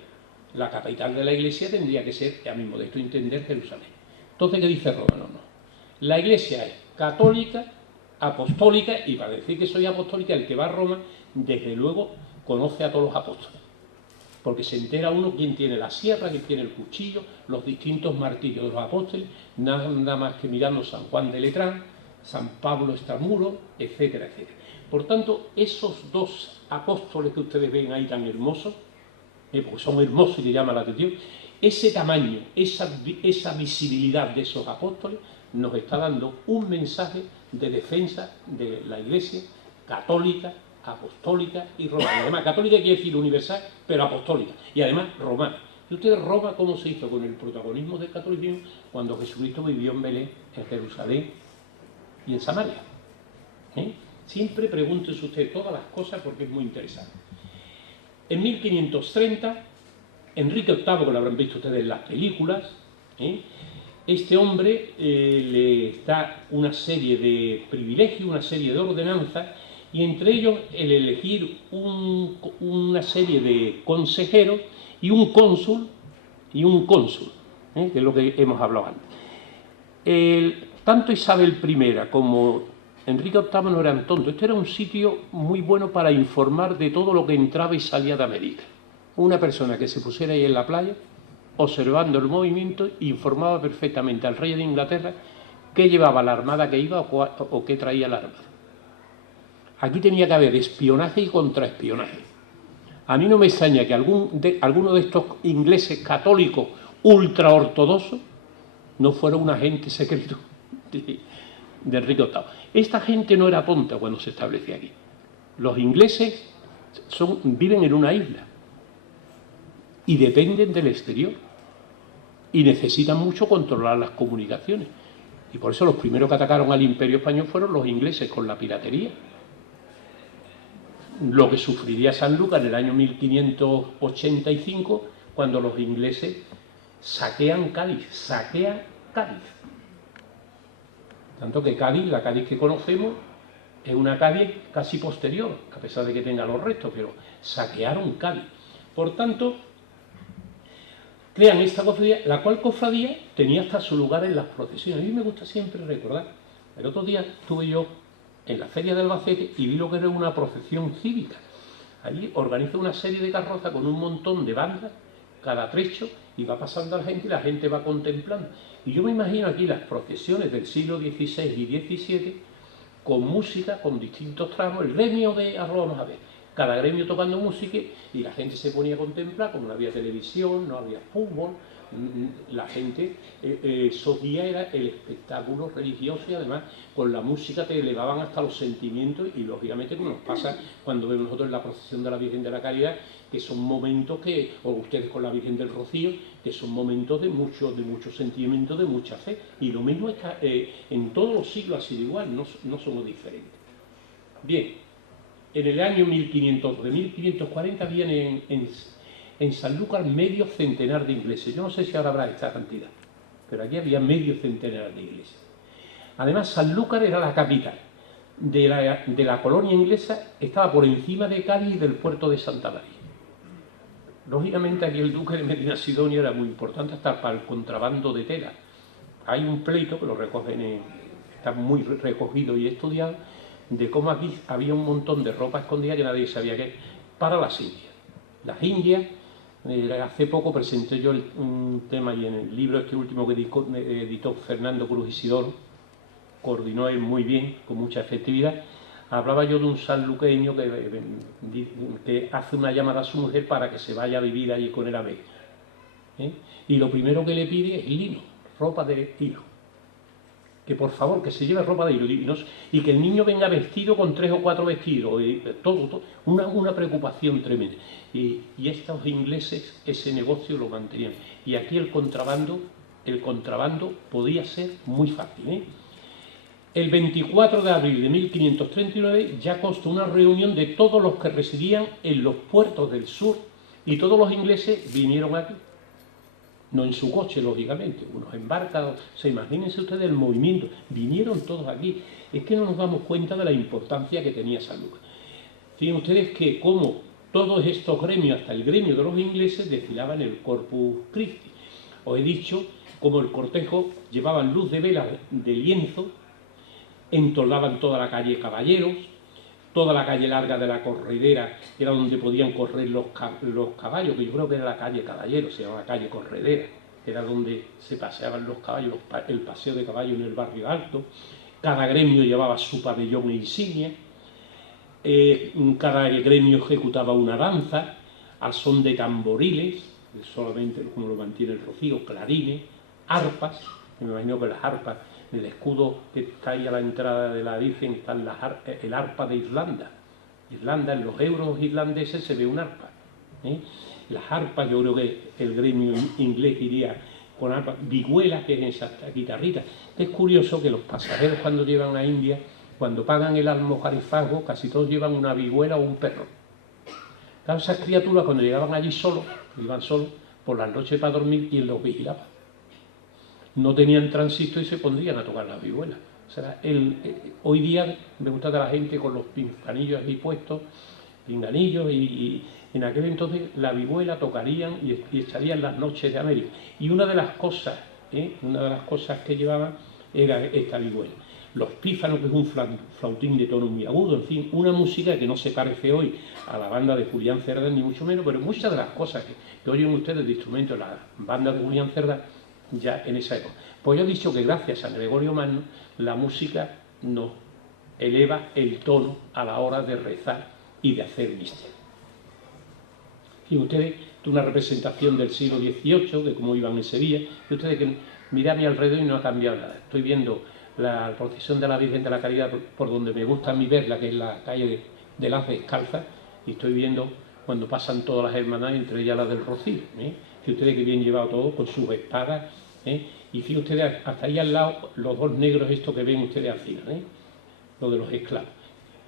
La capital de la iglesia tendría que ser, a mi modesto entender, Jerusalén. Entonces, ¿qué dice Roma? No. La iglesia es católica, apostólica, y para decir que soy apostólica, el que va a Roma, desde luego, conoce a todos los apóstoles. Porque se entera uno quién tiene la sierra, quién tiene el cuchillo, los distintos martillos de los apóstoles, nada más que mirando San Juan de Letrán, San Pablo Extramuro, etcétera, etcétera. Por tanto, esos dos apóstoles que ustedes ven ahí tan hermosos, porque son hermosos y que llaman la atención, ese tamaño, esa visibilidad de esos apóstoles nos está dando un mensaje de defensa de la Iglesia católica, apostólica y romana. Además, católica quiere decir universal, pero apostólica, y además romana. ¿Y ustedes Roma cómo se hizo con el protagonismo del catolicismo cuando Jesucristo vivió en Belén, en Jerusalén y en Samaria? Siempre pregúntense ustedes todas las cosas porque es muy interesante. En 1530, Enrique VIII, que lo habrán visto ustedes en las películas, este hombre le da una serie de privilegios, una serie de ordenanzas, y entre ellos el elegir una serie de consejeros y un cónsul, de lo que hemos hablado antes. Tanto Isabel I como Enrique VIII no eran tontos. Este era un sitio muy bueno para informar de todo lo que entraba y salía de América. Una persona que se pusiera ahí en la playa, observando el movimiento, informaba perfectamente al rey de Inglaterra qué llevaba la armada que iba o qué traía la armada. Aquí tenía que haber espionaje y contraespionaje. A mí no me extraña que alguno de estos ingleses católicos ultraortodoxos no fuera un agente secreto de Enrique VIII. Esta gente no era tonta cuando se establecía aquí. Los ingleses viven en una isla y dependen del exterior y necesitan mucho controlar las comunicaciones. Y por eso los primeros que atacaron al Imperio Español fueron los ingleses con la piratería. Lo que sufriría Sanlúcar en el año 1585 cuando los ingleses saquean Cádiz. Tanto que Cádiz, la Cádiz que conocemos, es una Cádiz casi posterior, a pesar de que tenga los restos, pero saquearon Cádiz. Por tanto, crean esta cofradía, la cual cofradía tenía hasta su lugar en las procesiones. A mí me gusta siempre recordar. El otro día estuve yo en la feria de Albacete y vi lo que era una procesión cívica. Allí organiza una serie de carrozas con un montón de bandas, cada trecho, y va pasando la gente y la gente va contemplando. Y yo me imagino aquí las procesiones del siglo XVI y XVII con música, con distintos tramos, el gremio de arroz, vamos a ver, cada gremio tocando música y la gente se ponía a contemplar, como no había televisión, no había fútbol, la gente, esos días era el espectáculo religioso y además con la música te elevaban hasta los sentimientos y lógicamente como nos pasa cuando vemos nosotros la procesión de la Virgen de la Caridad, que son momentos o ustedes con la Virgen del Rocío, que son momentos de mucho sentimiento, de mucha fe, y lo mismo está en todos los siglos ha sido igual, no somos diferentes. Bien, en el año 1540 viene en Sanlúcar medio centenar de iglesias. Yo no sé si ahora habrá esta cantidad, pero aquí había medio centenar de iglesias. Además, Sanlúcar era la capital de la colonia inglesa, estaba por encima de Cádiz y del puerto de Santa María. Lógicamente aquí el duque de Medina Sidonia era muy importante hasta para el contrabando de tela. Hay un pleito que lo recogen, está muy recogido y estudiado, de cómo aquí había un montón de ropa escondida que nadie sabía qué, para las Indias. Las Indias, hace poco presenté yo un tema y en el libro este último que editó Fernando Cruz Isidoro, coordinó él muy bien, con mucha efectividad, hablaba yo de un sanluqueño que hace una llamada a su mujer para que se vaya a vivir allí con él a ver. Y lo primero que le pide es lino, ropa de hilo. Que por favor, que se lleve ropa de hilo y que el niño venga vestido con 3 o 4 vestidos, todo, una preocupación tremenda. Y estos ingleses ese negocio lo mantenían. Y aquí el contrabando podía ser muy fácil. el 24 de abril de 1539 ya constó una reunión de todos los que residían en los puertos del sur y todos los ingleses vinieron aquí. No en su coche, lógicamente, unos embarcados. O sea, imagínense ustedes el movimiento. Vinieron todos aquí. Es que no nos damos cuenta de la importancia que tenía San Lucas. Fíjense ustedes que como todos estos gremios, hasta el gremio de los ingleses, desfilaban el Corpus Christi. Os he dicho como el cortejo llevaban luz de vela de lienzo, entoldaban toda la calle Caballeros, toda la calle larga de la Corredera era donde podían correr los caballos, que yo creo que era la calle Caballeros, se llama la calle Corredera, era donde se paseaban los caballos, el paseo de caballos en el barrio alto. Cada gremio llevaba su pabellón e insignia, cada gremio ejecutaba una danza al son de tamboriles, solamente como lo mantiene el Rocío, clarines, arpas, me imagino que las arpas, en el escudo que está ahí a la entrada de la Virgen está el arpa de Irlanda. Irlanda, en los euros irlandeses se ve un arpa. Las arpas, yo creo que el gremio inglés iría con arpas, vihuelas, que es esas guitarritas. Es curioso que los pasajeros cuando llevan a India, cuando pagan el almojarifazgo, casi todos llevan una vihuela o un perro. Claro, esas criaturas cuando llegaban allí solos, iban solos, por las noches para dormir, ¿quién los vigilaba? No tenían tránsito y se pondrían a tocar las vihuelas. O sea, hoy día me gusta de la gente con los pinganillos ahí puestos, pinganillos, y en aquel entonces la vihuela tocarían y estarían las noches de América. Y una de las cosas que llevaban era esta vihuela. Los pífanos, que es un flautín de tono muy agudo, en fin, una música que no se parece hoy a la banda de Julián Cerdá, ni mucho menos, pero muchas de las cosas que oyen ustedes de instrumentos, la banda de Julián Cerdá, ya en esa época. Pues yo he dicho que gracias a Gregorio Magno la música nos eleva el tono a la hora de rezar y de hacer misterio. Y ustedes, una representación del siglo XVIII, de cómo iban en Sevilla, y ustedes que mirad a mi alrededor y no ha cambiado nada. Estoy viendo la procesión de la Virgen de la Caridad por donde me gusta a mí verla, que es la calle de las Descalzas, y estoy viendo cuando pasan todas las hermandades, entre ellas las del Rocío. Fíjense ustedes que bien llevado todo con sus espadas, y fíjense ustedes hasta ahí al lado los dos negros estos que ven ustedes al final, lo de los esclavos.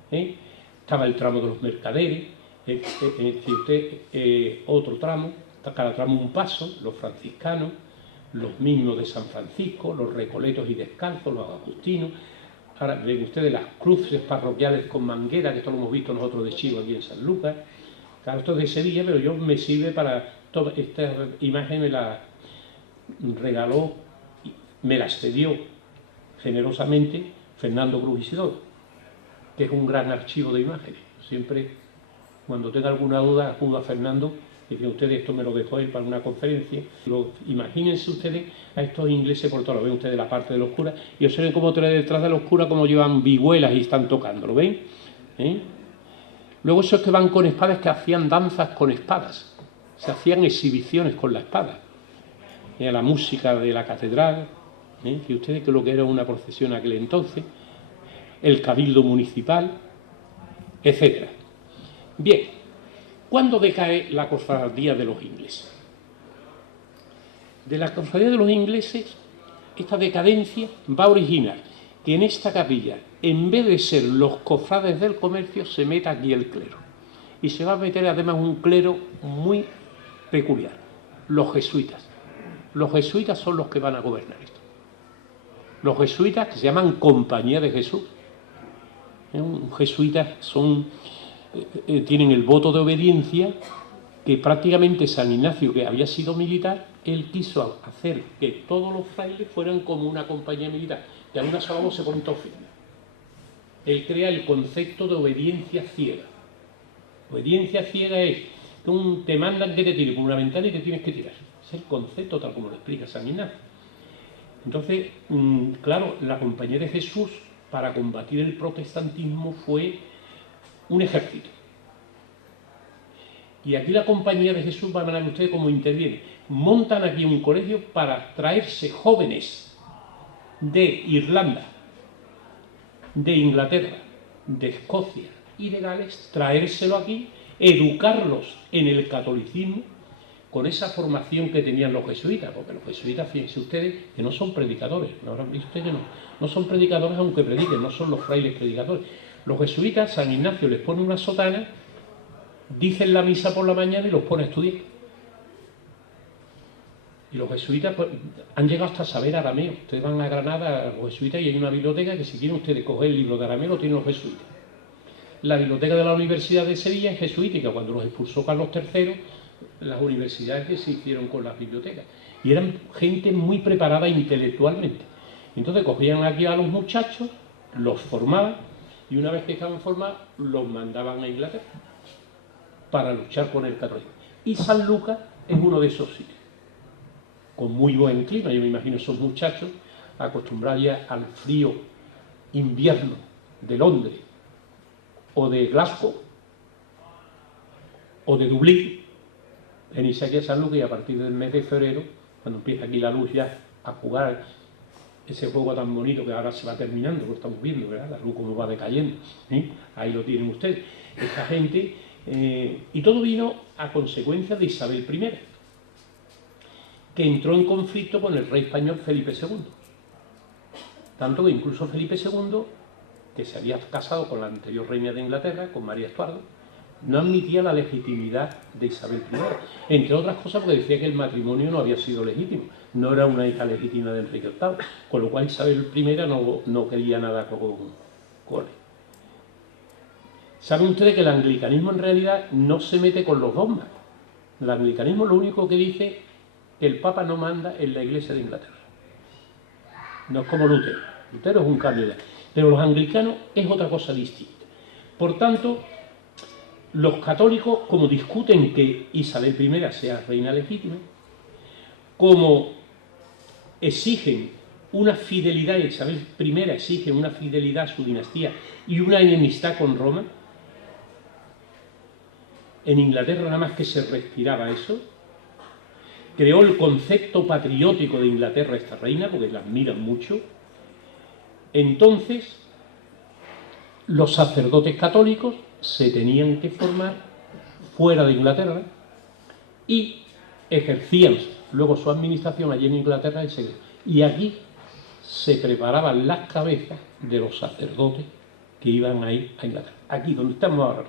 Estaba el tramo de los mercaderes, fíjense usted, otro tramo, cada tramo un paso, los franciscanos, los mismos de San Francisco, los recoletos y descalzos, los agustinos. Ahora ven ustedes las cruces parroquiales con manguera, que esto lo hemos visto nosotros de Chivo aquí en San Lucas. Claro, esto es de Sevilla, pero yo me sirve para... Toda esta imagen me la regaló, me la cedió generosamente Fernando Cruz Isidoro, que es un gran archivo de imágenes. Siempre, cuando tenga alguna duda, acudo a Fernando, y que ustedes, esto me lo dejó él para una conferencia. Imagínense ustedes a estos ingleses por todo, lo ven ustedes la parte de los curas, y observen cómo detrás de los curas como llevan vihuelas y están tocando, ¿lo ven? Luego esos que van con espadas, que hacían danzas con espadas, se hacían exhibiciones con la espada. La música de la catedral, que ustedes que lo que era una procesión aquel entonces, el cabildo municipal, etc. Bien, ¿cuándo decae la cofradía de los ingleses? De la cofradía de los ingleses, esta decadencia va a originar que en esta capilla, en vez de ser los cofrades del comercio, se meta aquí el clero. Y se va a meter además un clero muy peculiar, los jesuitas. Los jesuitas son los que van a gobernar esto. Los jesuitas, que se llaman Compañía de Jesús. Los jesuitas tienen el voto de obediencia, que prácticamente San Ignacio, que había sido militar, él quiso hacer que todos los frailes fueran como una compañía militar, que a una sola voz se ponen todos firmes. Él crea el concepto de obediencia ciega. Obediencia ciega es que te mandan que te tires por una ventana y te tienes que tirar. Es el concepto tal como lo explica San Ignacio. Entonces, claro, la Compañía de Jesús, para combatir el protestantismo, fue un ejército. Y aquí la Compañía de Jesús, van a ver ustedes cómo interviene. Montan aquí un colegio para traerse jóvenes de Irlanda, de Inglaterra, de Escocia y de Gales, traérselo aquí, educarlos en el catolicismo, con esa formación que tenían los jesuitas, porque los jesuitas, fíjense ustedes, que no son predicadores, ¿no habrán visto ustedes que no son predicadores aunque prediquen, no son los frailes predicadores. Los jesuitas, San Ignacio les pone una sotana, dicen la misa por la mañana y los pone a estudiar. Y los jesuitas pues, han llegado hasta saber arameo. Ustedes van a Granada, a los jesuitas, y hay una biblioteca que si quieren ustedes coger el libro de arameo lo tienen los jesuitas. La biblioteca de la Universidad de Sevilla es jesuítica. Cuando los expulsó Carlos III, las universidades que se hicieron con las bibliotecas. Y eran gente muy preparada intelectualmente. Entonces cogían aquí a los muchachos, los formaban, y una vez que estaban formados, los mandaban a Inglaterra para luchar con el catolicismo. Y San Lucas es uno de esos sitios, con muy buen clima. Yo me imagino esos muchachos acostumbrados ya al frío invierno de Londres, o de Glasgow, o de Dublín, venirse aquí a San Lucas, y a partir del mes de febrero, cuando empieza aquí la luz ya a jugar ese juego tan bonito que ahora se va terminando, lo estamos viendo, ¿verdad? La luz como va decayendo, ¿sí? Ahí lo tienen ustedes. Esta gente, y todo vino a consecuencia de Isabel I, que entró en conflicto con el rey español Felipe II. Tanto que incluso Felipe II, que se había casado con la anterior reina de Inglaterra, con María Estuardo, no admitía la legitimidad de Isabel I, entre otras cosas porque decía que el matrimonio no había sido legítimo, no era una hija legítima de Enrique VIII, con lo cual Isabel I no quería nada con él. ¿Saben ustedes que el anglicanismo en realidad no se mete con los dogmas? El anglicanismo lo único que dice que el Papa no manda en la Iglesia de Inglaterra. No es como Lutero. Lutero es un cambio de edad. Pero los anglicanos es otra cosa distinta. Por tanto, los católicos, como discuten que Isabel I sea reina legítima, como exigen una fidelidad, Isabel I exige una fidelidad a su dinastía y una enemistad con Roma, en Inglaterra nada más que se respiraba eso, creó el concepto patriótico de Inglaterra esta reina, porque la admiran mucho. Entonces, los sacerdotes católicos se tenían que formar fuera de Inglaterra y ejercían luego su administración allí en Inglaterra en secreto. Y aquí se preparaban las cabezas de los sacerdotes que iban a ir a Inglaterra. Aquí, donde estamos ahora,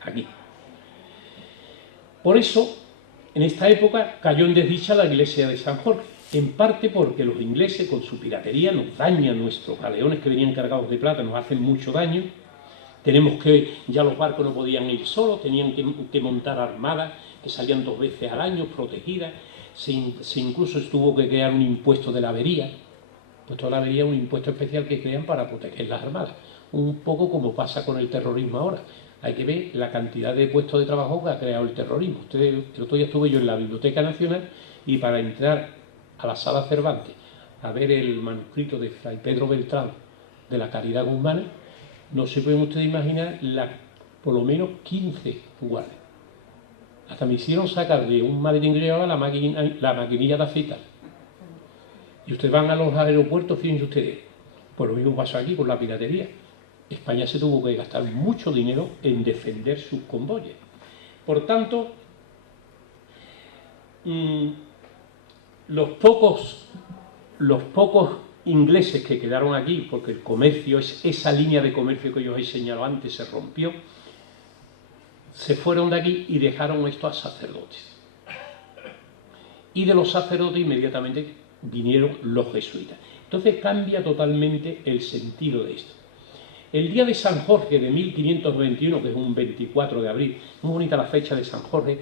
aquí. Por eso, en esta época cayó en desdicha la iglesia de San Jorge, en parte porque los ingleses con su piratería nos dañan nuestros galeones que venían cargados de plata, nos hacen mucho daño. Tenemos que, ya los barcos no podían ir solos, tenían que montar armadas que salían 2 veces al año, protegidas. Se incluso tuvo que crear un impuesto de la avería. Impuesto de la avería es un impuesto especial que crean para proteger las armadas. Un poco como pasa con el terrorismo ahora. Hay que ver la cantidad de puestos de trabajo que ha creado el terrorismo. Ustedes, el otro día estuve yo en la Biblioteca Nacional y para entrar a la Sala Cervantes a ver el manuscrito de Fray Pedro Beltrán de la Caridad Guzmán, no se pueden ustedes imaginar por lo menos 15 guardias. Hasta me hicieron sacar de un maletín que llevaba la maquinilla de afeitar. Y ustedes van a los aeropuertos, fíjense ustedes, pues lo mismo pasó aquí con la piratería. España se tuvo que gastar mucho dinero en defender sus convoyes. Por tanto, los pocos ingleses que quedaron aquí, porque el comercio, esa línea de comercio que yo os he señalado antes, se rompió, se fueron de aquí y dejaron esto a sacerdotes. Y de los sacerdotes inmediatamente vinieron los jesuitas. Entonces cambia totalmente el sentido de esto. El día de San Jorge de 1521, que es un 24 de abril, muy bonita la fecha de San Jorge,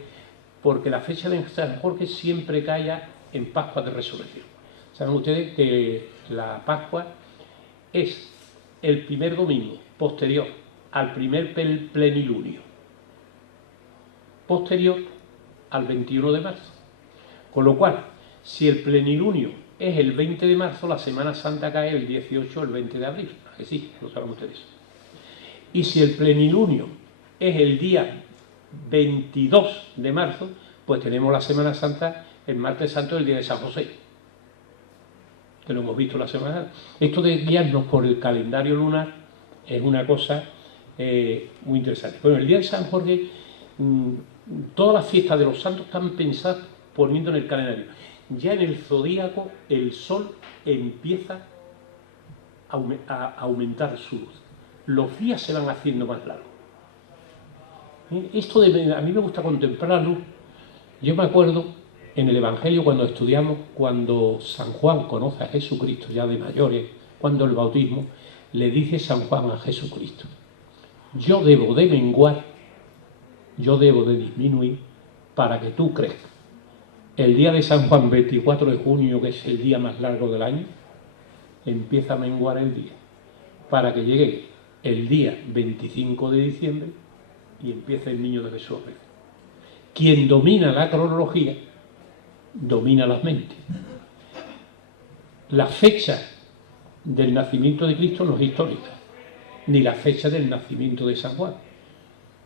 porque la fecha de San Jorge siempre cae en Pascua de Resurrección. Saben ustedes que la Pascua es el primer domingo posterior al primer plenilunio, posterior al 21 de marzo. Con lo cual, si el plenilunio es el 20 de marzo, la Semana Santa cae el 18 o el 20 de abril. Que sí, lo saben ustedes. Y si el plenilunio es el día 22 de marzo, pues tenemos la Semana Santa, el martes santo, el día de San José, que lo hemos visto la semana pasada. Esto de guiarnos por el calendario lunar es una cosa muy interesante. Bueno, el día de San Jorge todas las fiestas de los santos están pensadas poniendo en el calendario. Ya en el zodíaco el sol empieza a aumentar su luz. Los días se van haciendo más largos. Esto a mí me gusta contemplarlo. Yo me acuerdo en el Evangelio cuando estudiamos, cuando San Juan conoce a Jesucristo ya de mayores, cuando el bautismo, le dice San Juan a Jesucristo: yo debo de menguar, yo debo de disminuir para que tú crezcas. El día de San Juan, 24 de junio, que es el día más largo del año, empieza a menguar el día, para que llegue el día 25 de diciembre y empiece el niño de Jesús. Quien domina la cronología, domina las mentes. La fecha del nacimiento de Cristo no es histórica, ni la fecha del nacimiento de San Juan.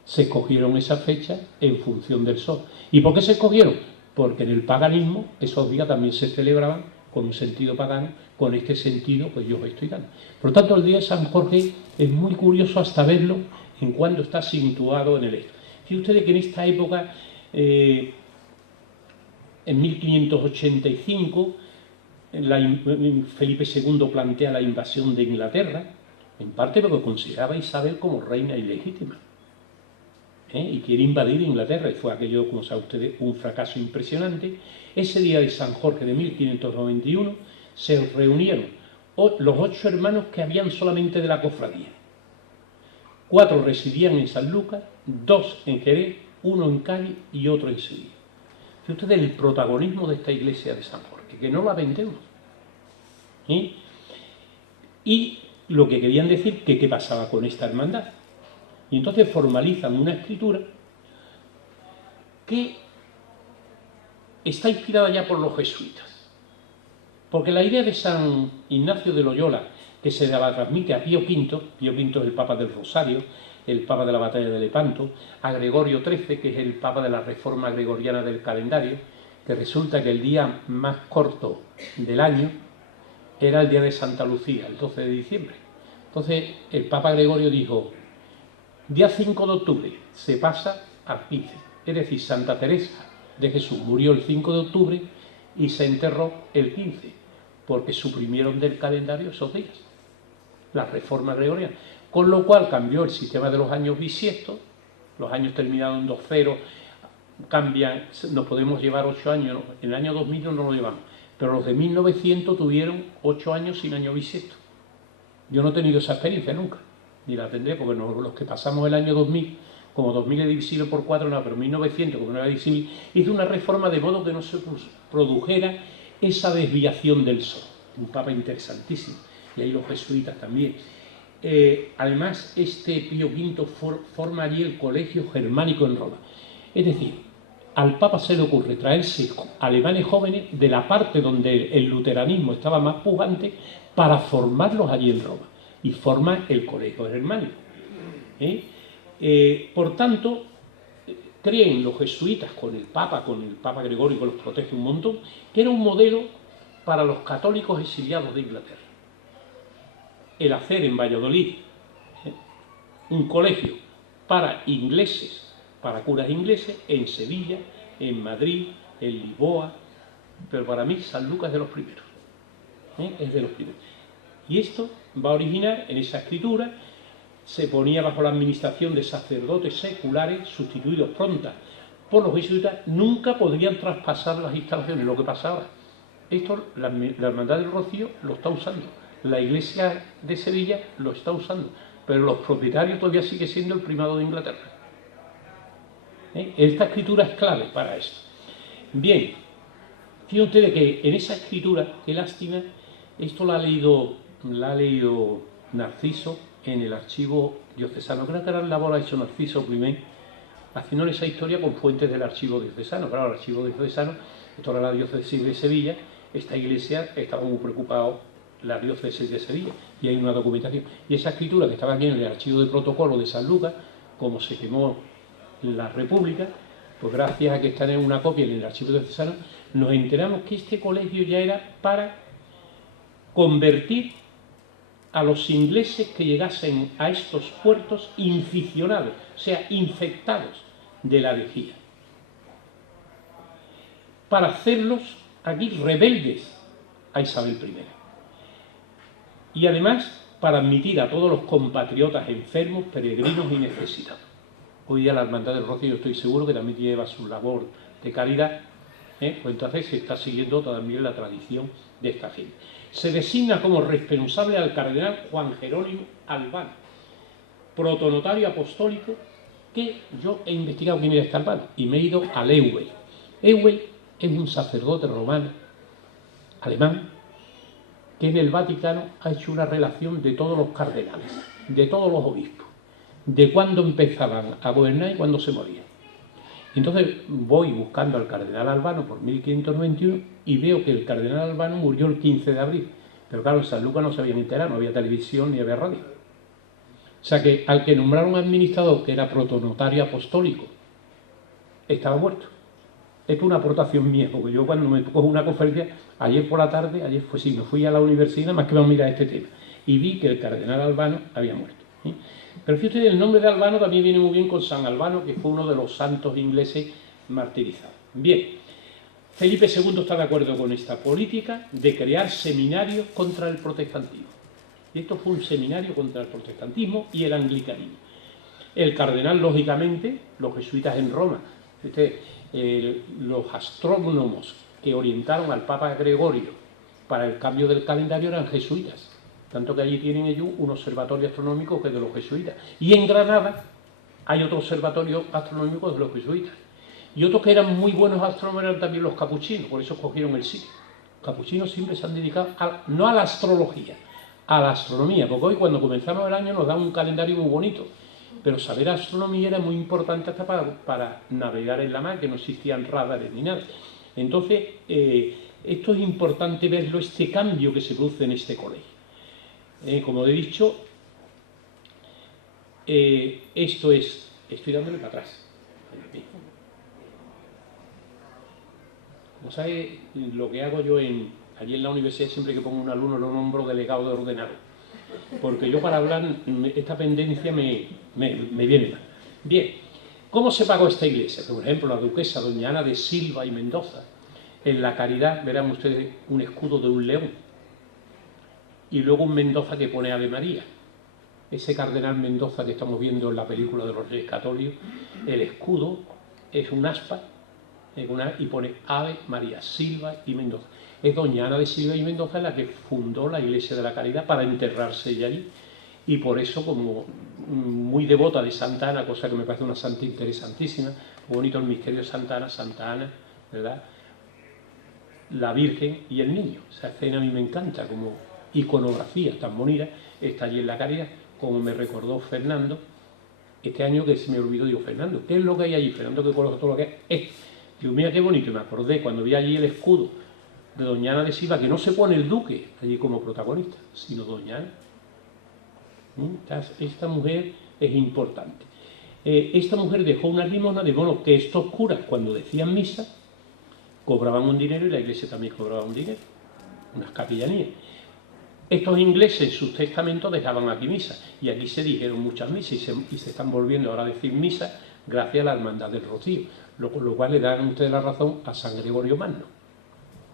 Se escogieron esas fechas en función del sol. ¿Y por qué se escogieron? Porque en el paganismo esos días también se celebraban con un sentido pagano, con este sentido que yo os estoy dando. Por lo tanto, el día de San Jorge es muy curioso hasta verlo en cuando está situado en el esto. Fíjense ustedes que en esta época, en 1585, Felipe II plantea la invasión de Inglaterra, en parte porque consideraba a Isabel como reina ilegítima. Y quiere invadir Inglaterra, y fue aquello, como saben ustedes, un fracaso impresionante. Ese día de San Jorge de 1591 se reunieron los 8 hermanos que habían solamente de la cofradía. 4 residían en San Lucas, 2 en Jerez, 1 en Cádiz y otro en Sevilla. Fíjense ustedes el protagonismo de esta iglesia de San Jorge, que no la vendemos. Y lo que querían decir, que qué pasaba con esta hermandad. Y entonces formalizan una escritura que está inspirada ya por los jesuitas. Porque la idea de San Ignacio de Loyola, que se la transmite a Pío V es el Papa del Rosario, el Papa de la Batalla de Lepanto, a Gregorio XIII, que es el Papa de la Reforma Gregoriana del calendario, que resulta que el día más corto del año era el día de Santa Lucía, el 12 de diciembre. Entonces el Papa Gregorio dijo: día 5 de octubre se pasa al 15, es decir, Santa Teresa de Jesús murió el 5 de octubre y se enterró el 15, porque suprimieron del calendario esos días, la reforma gregoriana, con lo cual cambió el sistema de los años bisiestos, los años terminados en 2-0, cambian, nos podemos llevar 8 años, en el año 2000 no nos lo llevamos, pero los de 1900 tuvieron 8 años sin año bisiesto. Yo no he tenido esa experiencia nunca, ni la tendré, porque los que pasamos el año 2000, como 2000 es divisible por 4, no, pero 1900, como no era divisible, hizo una reforma de modo que no se produjera esa desviación del sol. Un papa interesantísimo, y ahí los jesuitas también. Además, este Pío V forma allí el Colegio Germánico en Roma. Es decir, al papa se le ocurre traerse alemanes jóvenes de la parte donde el luteranismo estaba más pujante para formarlos allí en Roma. Y forma el Colegio Germánico. Por tanto, creen los jesuitas con el Papa Gregorio, que los protege un montón, que era un modelo para los católicos exiliados de Inglaterra. El hacer en Valladolid un colegio para ingleses, para curas ingleses, en Sevilla, en Madrid, en Lisboa, pero para mí San Lucas es de los primeros. Es de los primeros. Y esto va a originar en esa escritura, se ponía bajo la administración de sacerdotes seculares, sustituidos pronto por los jesuitas, nunca podrían traspasar las instalaciones. Lo que pasaba, esto la Hermandad del Rocío lo está usando, la Iglesia de Sevilla lo está usando, pero los propietarios todavía sigue siendo el primado de Inglaterra. Esta escritura es clave para esto. Bien, fíjense ustedes que en esa escritura, qué lástima, esto la ha leído Narciso en el archivo diocesano. Creo que era la labor ha hecho Narciso primero, haciendo esa historia con fuentes del archivo diocesano. Claro, el archivo diocesano, esto era la diócesis de Sevilla, esta iglesia estaba muy preocupada, la diócesis de Sevilla, y hay una documentación. Y esa escritura que estaba aquí en el archivo de protocolo de San Lucas, como se quemó la República, pues gracias a que está en una copia en el archivo diocesano, nos enteramos que este colegio ya era para convertir a los ingleses que llegasen a estos puertos inficionados, o sea, infectados de la herejía, para hacerlos aquí rebeldes a Isabel I. Y además para admitir a todos los compatriotas enfermos, peregrinos y necesitados. Hoy día la Hermandad del Rocío, estoy seguro que también lleva su labor de caridad, pues entonces se está siguiendo también la tradición de esta gente. Se designa como responsable al cardenal Juan Jerónimo Albano, protonotario apostólico, que yo he investigado quién era este Albano y me he ido a Ewell. Ewell es un sacerdote romano, alemán, que en el Vaticano ha hecho una relación de todos los cardenales, de todos los obispos, de cuándo empezaban a gobernar y cuándo se morían. Entonces voy buscando al cardenal Albano por 1591 y veo que el cardenal Albano murió el 15 de abril. Pero claro, en San Lucas no se habían enterado, no había televisión ni había radio. O sea que al que nombraron administrador, que era protonotario apostólico, estaba muerto. Esto es una aportación mía, porque yo cuando me cojo una conferencia, ayer por la tarde, me fui a la universidad más que vamos a mirar este tema, y vi que el cardenal Albano había muerto. Pero fíjate, el nombre de Albano también viene muy bien con San Albano, que fue uno de los santos ingleses martirizados. Bien, Felipe II está de acuerdo con esta política de crear seminarios contra el protestantismo. Y esto fue un seminario contra el protestantismo y el anglicanismo. El cardenal, lógicamente, los jesuitas en Roma, los astrónomos que orientaron al Papa Gregorio para el cambio del calendario eran jesuitas. Tanto que allí tienen ellos un observatorio astronómico que es de los jesuitas. Y en Granada hay otro observatorio astronómico de los jesuitas. Y otros que eran muy buenos astrónomos eran también los capuchinos, por eso escogieron el sitio. Los capuchinos siempre se han dedicado no a la astrología, a la astronomía, porque hoy cuando comenzamos el año nos dan un calendario muy bonito, pero saber astronomía era muy importante hasta para navegar en la mar, que no existían radares ni nada. Entonces, esto es importante verlo, este cambio que se produce en este colegio. Como he dicho, esto es... Estoy dándole para atrás. Como sabes, lo que hago yo allí en la universidad, siempre que pongo un alumno lo nombro delegado de ordenador. Porque yo para hablar, esta pendencia me viene mal. Bien, ¿cómo se pagó esta iglesia? Por ejemplo, la duquesa doña Ana de Silva y Mendoza. En la Caridad verán ustedes un escudo de un león. Y luego un Mendoza que pone Ave María. Ese cardenal Mendoza que estamos viendo en la película de los Reyes Católicos, el escudo es un aspa y pone Ave María, Silva y Mendoza. Es doña Ana de Silva y Mendoza la que fundó la Iglesia de la Caridad para enterrarse ella allí. Y por eso, como muy devota de Santa Ana, cosa que me parece una santa interesantísima, bonito el misterio de Santa Ana, ¿verdad? La Virgen y el Niño. Esa escena a mí me encanta, como iconografía tan bonita, está allí en la Caridad, como me recordó Fernando, este año que se me olvidó, digo, Fernando, ¿qué es lo que hay allí? Fernando que coloca todo lo que es. Digo, mira qué bonito, y me acordé cuando vi allí el escudo de doña Ana de Silva, que no se pone el duque allí como protagonista, sino doña Ana. Esta mujer es importante. Esta mujer dejó una limosna de modo que estos curas, cuando decían misa, cobraban un dinero y la iglesia también cobraba un dinero, unas capillanías. Estos ingleses en sus testamentos dejaban aquí misa, y aquí se dijeron muchas misas y se están volviendo ahora a decir misa gracias a la Hermandad del Rocío, lo cual le dan ustedes la razón a San Gregorio Magno,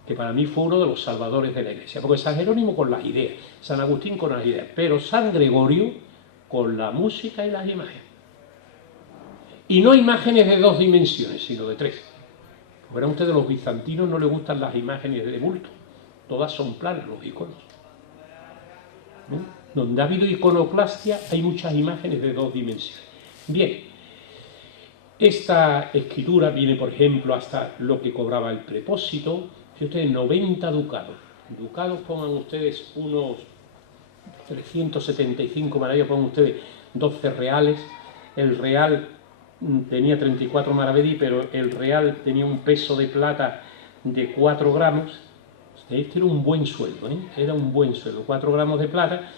que para mí fue uno de los salvadores de la iglesia, porque San Jerónimo con las ideas, San Agustín con las ideas, pero San Gregorio con la música y las imágenes. Y no imágenes de 2 dimensiones, sino de 3. Verán ustedes, los bizantinos no les gustan las imágenes de bulto, todas son planas, los iconos. ¿No? Donde ha habido iconoclastia hay muchas imágenes de 2 dimensiones. Bien, esta escritura viene, por ejemplo, hasta lo que cobraba el prepósito. Si ustedes 90 ducados, pongan ustedes unos 375 maravedís, pongan ustedes 12 reales, el real tenía 34 maravedí, pero el real tenía un peso de plata de 4 gramos, este era un buen sueldo, era un buen sueldo, 4 gramos de plata.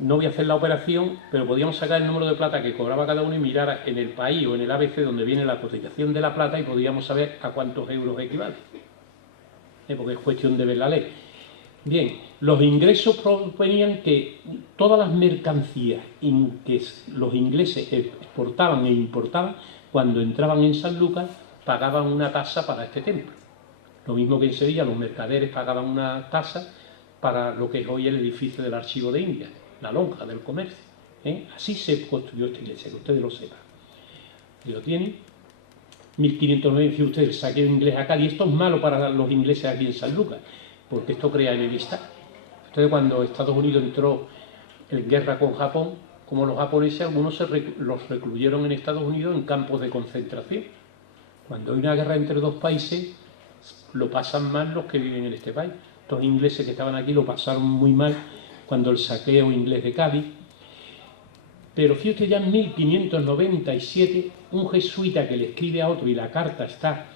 No voy a hacer la operación, pero podíamos sacar el número de plata que cobraba cada uno y mirar en el país o en el ABC donde viene la cotización de la plata y podíamos saber a cuántos euros equivale, porque es cuestión de ver la ley. Bien, los ingresos provenían que todas las mercancías que los ingleses exportaban e importaban cuando entraban en Sanlúcar, pagaban una tasa para este templo. Lo mismo que en Sevilla, los mercaderes pagaban una tasa para lo que es hoy el edificio del Archivo de Indias, la lonja del comercio. Así se construyó esta iglesia, que ustedes lo sepan. Y lo tienen. 1509, fíjense ustedes, el saqueo inglés a Cádiz. Esto es malo para los ingleses aquí en Sanlúcar, porque esto crea enemistad. Ustedes, cuando Estados Unidos entró en guerra con Japón, como los japoneses, algunos los recluyeron en Estados Unidos en campos de concentración. Cuando hay una guerra entre dos países, lo pasan mal los que viven en este país. Estos ingleses que estaban aquí lo pasaron muy mal cuando el saqueo inglés de Cádiz. Pero fíjate, ya en 1597, un jesuita que le escribe a otro, y la carta está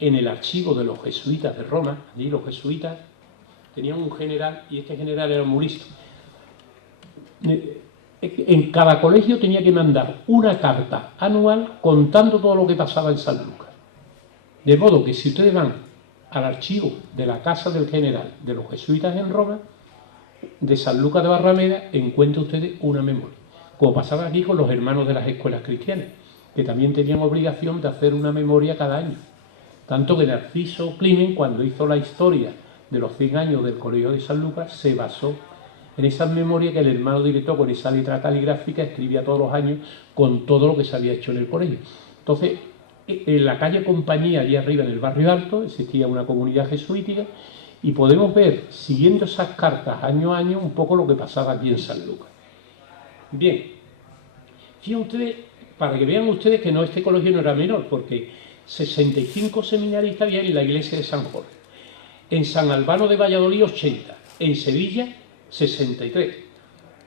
en el archivo de los jesuitas de Roma. Allí los jesuitas tenían un general, y este general era muy listo. En cada colegio tenía que mandar una carta anual contando todo lo que pasaba en Sanlúcar. De modo que si ustedes van al archivo de la casa del general de los jesuitas en Roma, de Sanlúcar de Barrameda, encuentran ustedes una memoria. Como pasaba aquí con los hermanos de las escuelas cristianas, que también tenían obligación de hacer una memoria cada año. Tanto que Narciso Climent, cuando hizo la historia de los 100 años del Colegio de Sanlúcar, se basó en esas memorias que el hermano director, con esa letra caligráfica, escribía todos los años con todo lo que se había hecho en el colegio. Entonces, en la calle Compañía, allí arriba en el barrio Alto, existía una comunidad jesuítica, y podemos ver, siguiendo esas cartas año a año, un poco lo que pasaba aquí en Sanlúcar. Bien, fíjense ustedes, para que vean ustedes que no, este colegio no era menor, porque 65 seminaristas había en la iglesia de San Jorge. En San Albano de Valladolid, 80. En Sevilla, 63.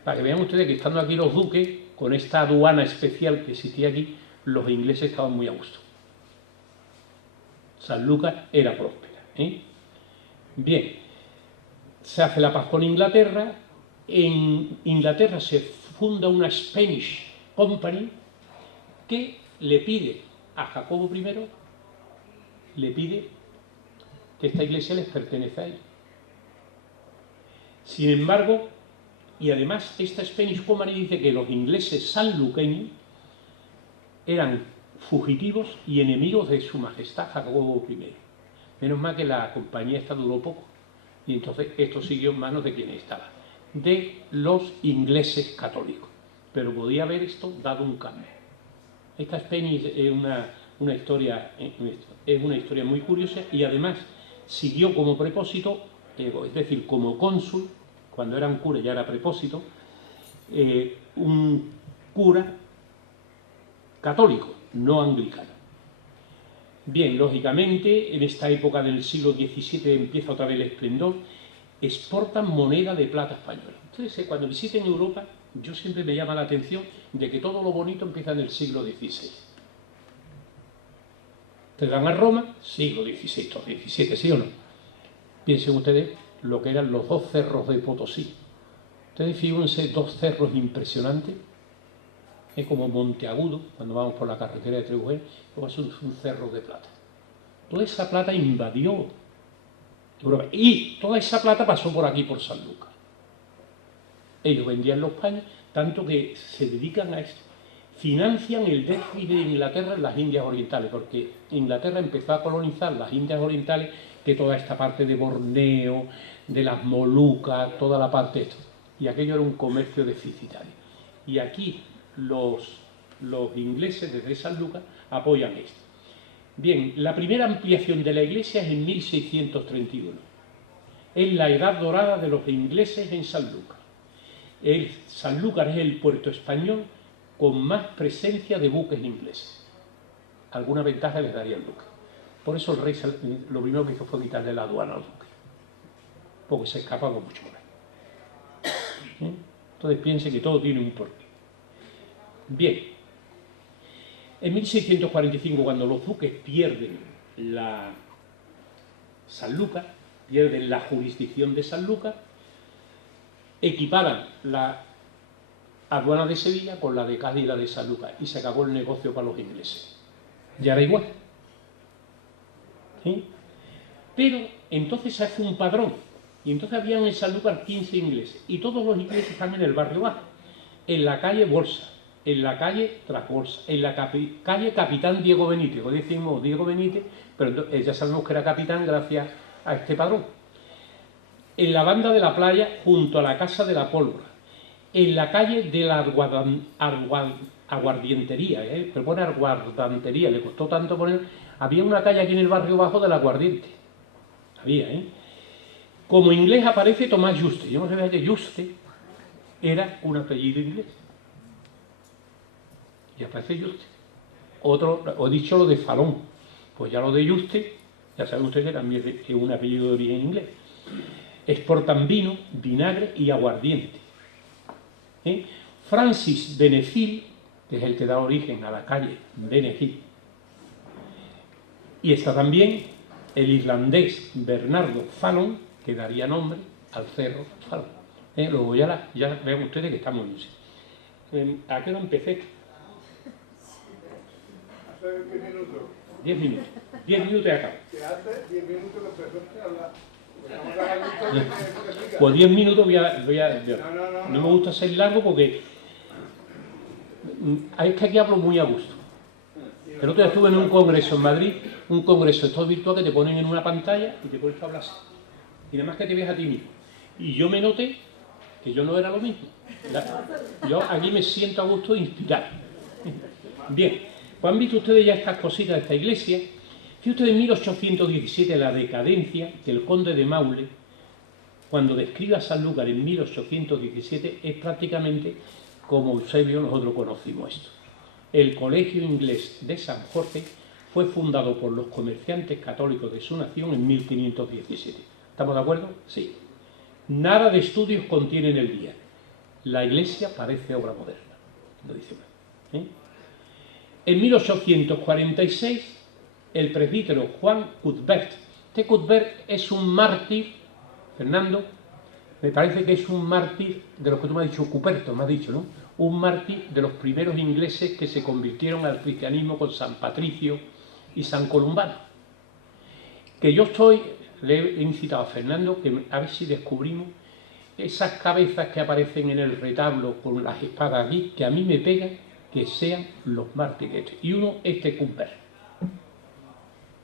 Para que vean ustedes que estando aquí los duques, con esta aduana especial que existía aquí, los ingleses estaban muy a gusto. Sanlúcar era próspera. Bien, se hace la paz con Inglaterra. En Inglaterra se funda una Spanish Company que le pide a Jacobo I, le pide que esta iglesia les pertenece a él. Sin embargo, y además esta Spanish Company dice que los ingleses sanluqueños eran fugitivos y enemigos de su majestad Jacobo I. Menos mal que la compañía esta duró poco, y entonces esto siguió en manos de quienes estaban, de los ingleses católicos. Pero podía haber esto dado un cambio. Esta Spanish es una historia muy curiosa, y además siguió como prepósito, es decir, como cónsul, cuando era un cura ya era prepósito, un cura católico, no anglicano. Bien, lógicamente, en esta época del siglo XVII empieza otra vez el esplendor, exportan moneda de plata española. Entonces, cuando visiten Europa, yo siempre me llama la atención de que todo lo bonito empieza en el siglo XVI. Te dan a Roma, siglo XVI, XVII, ¿sí o no? Piensen ustedes lo que eran los dos cerros de Potosí. Ustedes fíjense, dos cerros impresionantes. Es como Monteagudo, cuando vamos por la carretera de Trujillo, como es un cerro de plata. Toda esa plata invadió Europa, y toda esa plata pasó por aquí, por Sanlúcar. Ellos vendían los paños, tanto que se dedican a esto. Financian el déficit de Inglaterra en las Indias Orientales, porque Inglaterra empezó a colonizar las Indias Orientales, que toda esta parte de Borneo, de las Molucas, toda la parte de esto. Y aquello era un comercio deficitario. Y aquí los ingleses desde Sanlúcar apoyan esto. Bien, la primera ampliación de la iglesia es en 1631. Es la edad dorada de los ingleses en Sanlúcar. Sanlúcar es el puerto español con más presencia de buques ingleses. Alguna ventaja les daría el duque. Por eso el rey lo primero que hizo fue quitarle la aduana al duque, porque se escapaba mucho más. Entonces piense que todo tiene un porqué. Bien, en 1645, cuando los duques pierden Sanlúcar, pierden la jurisdicción de Sanlúcar, equiparan la aduana de Sevilla con la de Cádiz y la de Sanlúcar, y se acabó el negocio para los ingleses. Ya era igual. ¿Sí? Pero entonces se hace un padrón, y entonces habían en Sanlúcar 15 ingleses, y todos los ingleses están en el barrio bajo, en la calle Bolsa, en la calle Trasbolsa, en la calle Capitán Diego Benítez, hoy decimos Diego Benítez, pero ya sabemos que era capitán gracias a este padrón. En la banda de la playa, junto a la Casa de la Pólvora, en la calle de la Aguardientería, pero pone Aguardantería, le costó tanto poner, había una calle aquí en el barrio bajo del Aguardiente, había, Como inglés aparece Tomás Juste, yo no sabía que Juste era un apellido inglés, y aparece Juste. Otro, o dicho lo de Falón, pues ya lo de Juste, ya saben ustedes que también es un apellido de origen inglés. Exportan vino, vinagre y aguardiente. Francis Benefil, que es el que da origen a la calle Benefil. Y está también el irlandés Bernardo Fallon, que daría nombre al cerro Fallon. Luego ya vean ustedes que estamos en ¿a qué hora empecé? Hace 10 minutos. 10 minutos. 10 minutos y acabo. Que hace 10 minutos que empezaste a hablar. Pues 10 minutos voy a no me gusta ser largo porque es que aquí hablo muy a gusto. El otro día estuve en un congreso en Madrid, un congreso esto virtual que te ponen en una pantalla y te pones a hablar así. Y nada más que te ves a ti mismo. Y yo me noté que yo no era lo mismo. Yo aquí me siento a gusto inspirado. Bien, pues han visto ustedes ya estas cositas de esta iglesia. Fíjense ustedes en 1817 la decadencia que el conde de Maule, cuando describe a Sanlúcar en 1817, es prácticamente como Eusebio nosotros conocimos esto. El colegio inglés de San Jorge fue fundado por los comerciantes católicos de su nación en 1517. ¿Estamos de acuerdo? Sí. Nada de estudios contiene en el día. La iglesia parece obra moderna. Lo dice mal. En 1846, el presbítero Juan Cuthbert. Este Cuthbert es un mártir, Fernando, me parece que es un mártir de los que tú me has dicho, Cuperto, me has dicho, ¿no? Un mártir de los primeros ingleses que se convirtieron al cristianismo con San Patricio y San Columbano. Que yo le he incitado a Fernando que a ver si descubrimos esas cabezas que aparecen en el retablo con las espadas aquí, que a mí me pegan que sean los mártires. Y uno, este Cuthbert.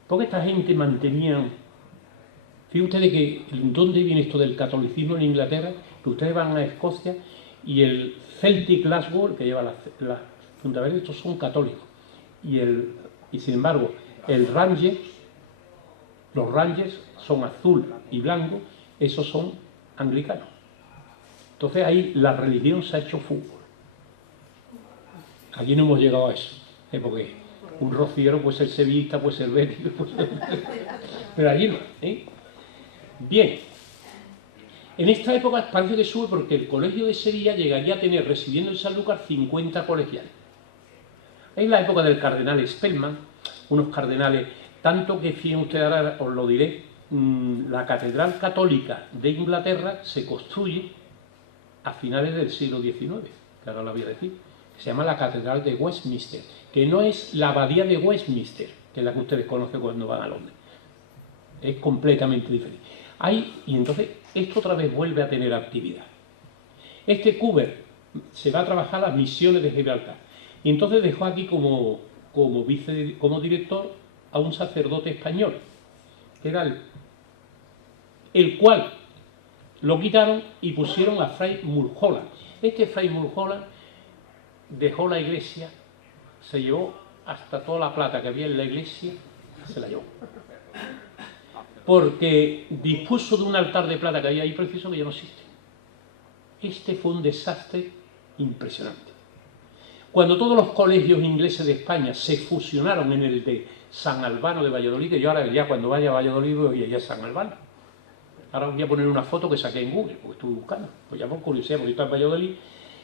Porque esta gente mantenía... Fíjense ustedes que dónde viene esto del catolicismo en Inglaterra, que ustedes van a Escocia y el Celtic Glasgow, el que lleva la punta verde, estos son católicos. Y sin embargo, los Rangers son azul y blanco, esos son anglicanos. Entonces ahí la religión se ha hecho fútbol. Aquí no hemos llegado a eso, porque un rociero puede ser sevillista, puede ser bético, pero allí no. Bien, en esta época parece que sube porque el colegio de Sevilla llegaría a tener, residiendo en Sanlúcar, 50 colegiales. Es la época del cardenal Spellman, unos cardenales, tanto que, fíjense ustedes, ahora os lo diré, la Catedral Católica de Inglaterra se construye a finales del siglo XIX, que ahora lo voy a decir, que se llama la Catedral de Westminster, que no es la abadía de Westminster, que es la que ustedes conocen cuando van a Londres. Es completamente diferente. Y entonces, esto otra vez vuelve a tener actividad. Este Cuthbert se va a trabajar a las misiones de Gibraltar. Y entonces dejó aquí como director a un sacerdote español, que era el cual lo quitaron y pusieron a Fray Mulholland. Este Fray Mulholland dejó la iglesia, se llevó hasta toda la plata que había en la iglesia, se la llevó. Porque dispuso de un altar de plata que había ahí preciso que ya no existe. Este fue un desastre impresionante. Cuando todos los colegios ingleses de España se fusionaron en el de San Albano de Valladolid, que yo ahora ya cuando vaya a Valladolid voy a ir a San Albano. Ahora voy a poner una foto que saqué en Google, porque estuve buscando. Pues ya por curiosidad, porque está en Valladolid.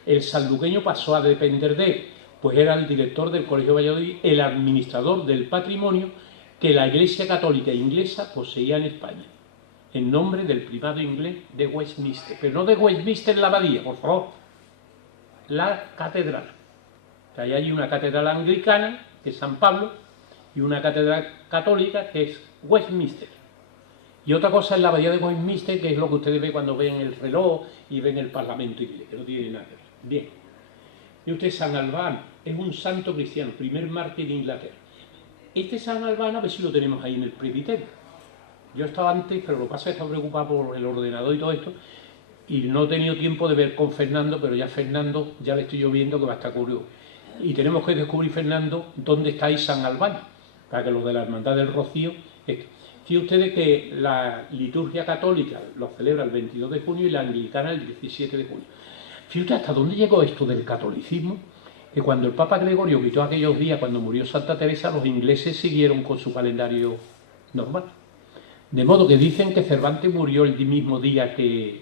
El sanluqueño pasó a depender de él, pues era el director del Colegio de Valladolid, el administrador del patrimonio que la Iglesia Católica Inglesa poseía en España, en nombre del primado inglés de Westminster. Pero no de Westminster la abadía, por favor, la catedral. Que hay allí una catedral anglicana, que es San Pablo, y una catedral católica, que es Westminster. Y otra cosa es la abadía de Westminster, que es lo que ustedes ven cuando ven el reloj y ven el Parlamento inglés, que no tiene nada que ver. Bien, Y usted, San Albano, es un santo cristiano, primer mártir de Inglaterra. Este San Albano, a ver si lo tenemos ahí en el presbiterio. Yo estaba antes, pero lo que pasa es que estaba preocupado por el ordenador y todo esto, y no he tenido tiempo de ver con Fernando, pero ya Fernando, ya le estoy yo viendo que va a estar curioso. Y tenemos que descubrir, Fernando, dónde está ahí San Albano, para que los de la Hermandad del Rocío... Fíjense ustedes que la liturgia católica lo celebra el 22 de junio y la anglicana el 17 de junio. Fíjate hasta dónde llegó esto del catolicismo, que cuando el Papa Gregorio quitó aquellos días, cuando murió Santa Teresa, los ingleses siguieron con su calendario normal. De modo que dicen que Cervantes murió el mismo día que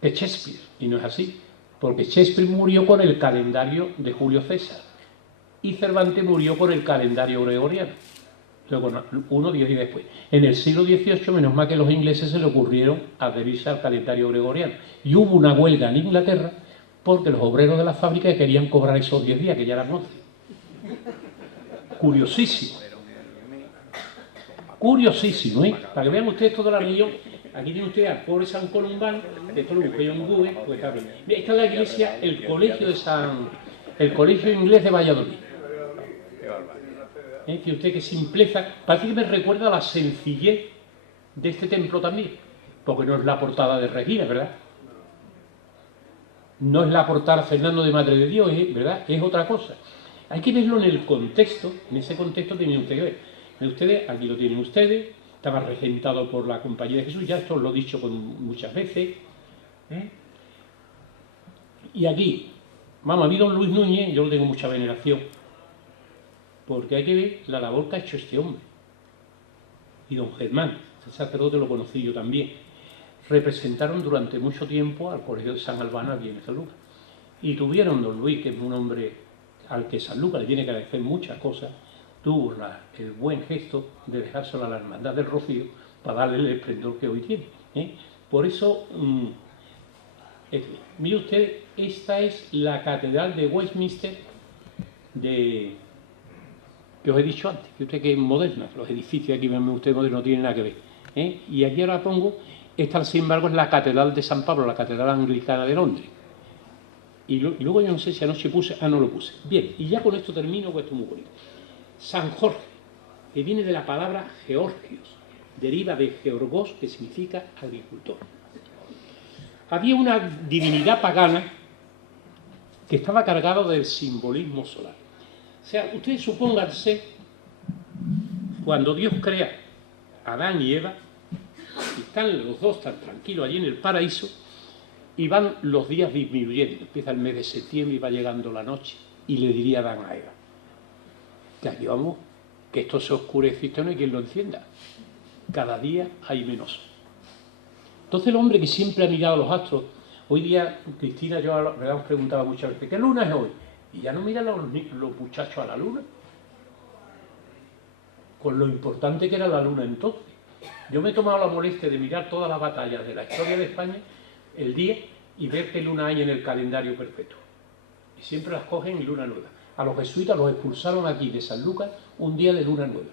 Shakespeare, y no es así, porque Shakespeare murió con el calendario de Julio César y Cervantes murió con el calendario gregoriano. Luego, uno 10 días después. En el siglo XVIII, menos mal que los ingleses se le ocurrieron adherirse al calendario gregoriano. Y hubo una huelga en Inglaterra porque los obreros de la fábrica querían cobrar esos 10 días, que ya eran 11. Curiosísimo. Curiosísimo, ¿eh? Para que vean ustedes toda la religión. Aquí tiene usted al pobre San Columbán, esto lo busqué yo en Google, pues está bien. Esta es la iglesia, el colegio inglés de Valladolid. Fíjate usted qué simpleza, parece que me recuerda a la sencillez de este templo también, porque no es la portada de Regina, ¿verdad? No es la portada Fernando de Madre de Dios, ¿verdad? Es otra cosa. Hay que verlo en el contexto, en ese contexto tienen ustedes que ver. Ustedes, aquí lo tienen ustedes, estaba regentado por la Compañía de Jesús, ya esto lo he dicho muchas veces. Y aquí, vamos, a mí don Luis Núñez, yo le tengo mucha veneración, porque hay que ver la labor que ha hecho este hombre. Y don Germán, el sacerdote, lo conocí yo también. Representaron durante mucho tiempo al Colegio de San Albano aquí en San Lucas. Y tuvieron don Luis, que es un hombre al que San Lucas le tiene que agradecer muchas cosas, tuvo el buen gesto de dejárselo a la Hermandad del Rocío para darle el esplendor que hoy tiene. Por eso, mire usted, esta es la Catedral de Westminster que os he dicho antes, que usted que es moderna, los edificios aquí, ven ustedes modernos, no tienen nada que ver. Y aquí ahora pongo, esta sin embargo es la Catedral de San Pablo, la Catedral Anglicana de Londres. Y luego yo no sé si anoche puse, no lo puse. Bien, y ya con esto termino, pues esto es muy bonito. San Jorge, que viene de la palabra Georgios, deriva de Georgos, que significa agricultor. Había una divinidad pagana que estaba cargada del simbolismo solar. O sea, ustedes supónganse, cuando Dios crea a Adán y Eva, y están los dos tan tranquilos allí en el paraíso, y van los días disminuyendo. Empieza el mes de septiembre y va llegando la noche, y le diría Adán a Eva, que aquí vamos, que esto se oscurece y esto no hay quien lo encienda. Cada día hay menos. Entonces el hombre que siempre ha mirado los astros, hoy día, Cristina, yo me hemos preguntado muchas veces, ¿qué luna es hoy? Y ya no miran los muchachos a la luna, con lo importante que era la luna entonces. Yo me he tomado la molestia de mirar todas las batallas de la historia de España, el día, y ver qué luna hay en el calendario perpetuo. Y siempre las cogen en luna nueva. A los jesuitas los expulsaron aquí de San Lucas un día de luna nueva,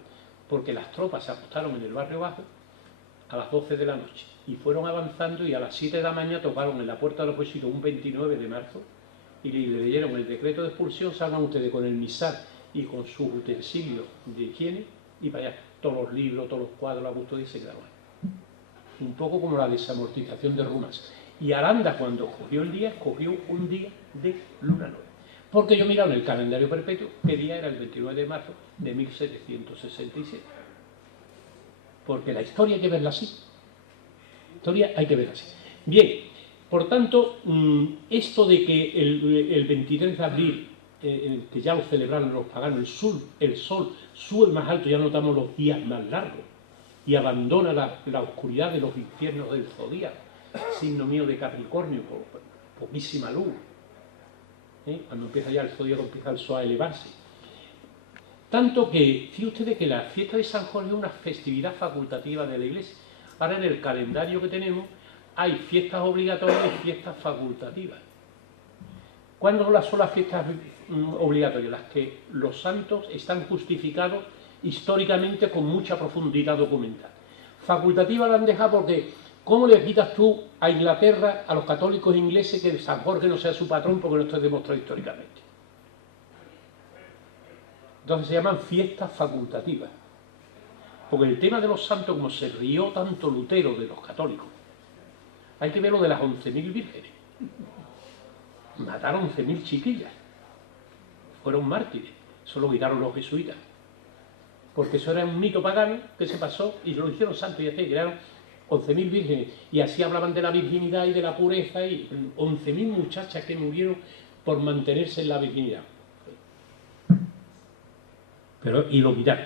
porque las tropas se acostaron en el barrio bajo a las 12 de la noche, y fueron avanzando y a las 7 de la mañana tocaron en la puerta de los jesuitas un 29 de marzo, y le leyeron el decreto de expulsión, salgan ustedes con el misal y con sus utensilios de higiene, y para allá, todos los libros, todos los cuadros, la custodia se quedaron ahí. Un poco como la desamortización de Rumas. Y Aranda, cuando escogió el día, escogió un día de luna nueva. Porque yo miraba en el calendario perpetuo qué día era el 29 de marzo de 1767. Porque la historia hay que verla así. La historia hay que verla así. Bien. Por tanto, esto de que el 23 de abril, que ya lo celebraron los paganos, el sol sube más alto, ya notamos los días más largos, y abandona la oscuridad de los infiernos del zodíaco, signo mío de Capricornio, por poquísima luz. Cuando empieza ya el zodíaco, empieza el sol a elevarse. Tanto que, fíjense ustedes que la fiesta de San Jorge es una festividad facultativa de la Iglesia. Ahora en el calendario que tenemos, hay fiestas obligatorias y fiestas facultativas. ¿Cuándo son las fiestas obligatorias? Las que los santos están justificados históricamente con mucha profundidad documental. Facultativas la han dejado porque ¿Cómo le quitas tú a Inglaterra, a los católicos ingleses, que San Jorge no sea su patrón porque no está demostrado históricamente? Entonces se llaman fiestas facultativas. Porque el tema de los santos, como se rió tanto Lutero de los católicos, hay que ver lo de las 11.000 vírgenes. Mataron 11.000 chiquillas. Fueron mártires. Eso lo quitaron los jesuitas. Porque eso era un mito pagano que se pasó y lo hicieron santos y así, crearon 11.000 vírgenes. Y así hablaban de la virginidad y de la pureza y 11.000 muchachas que murieron por mantenerse en la virginidad. Y lo quitaron.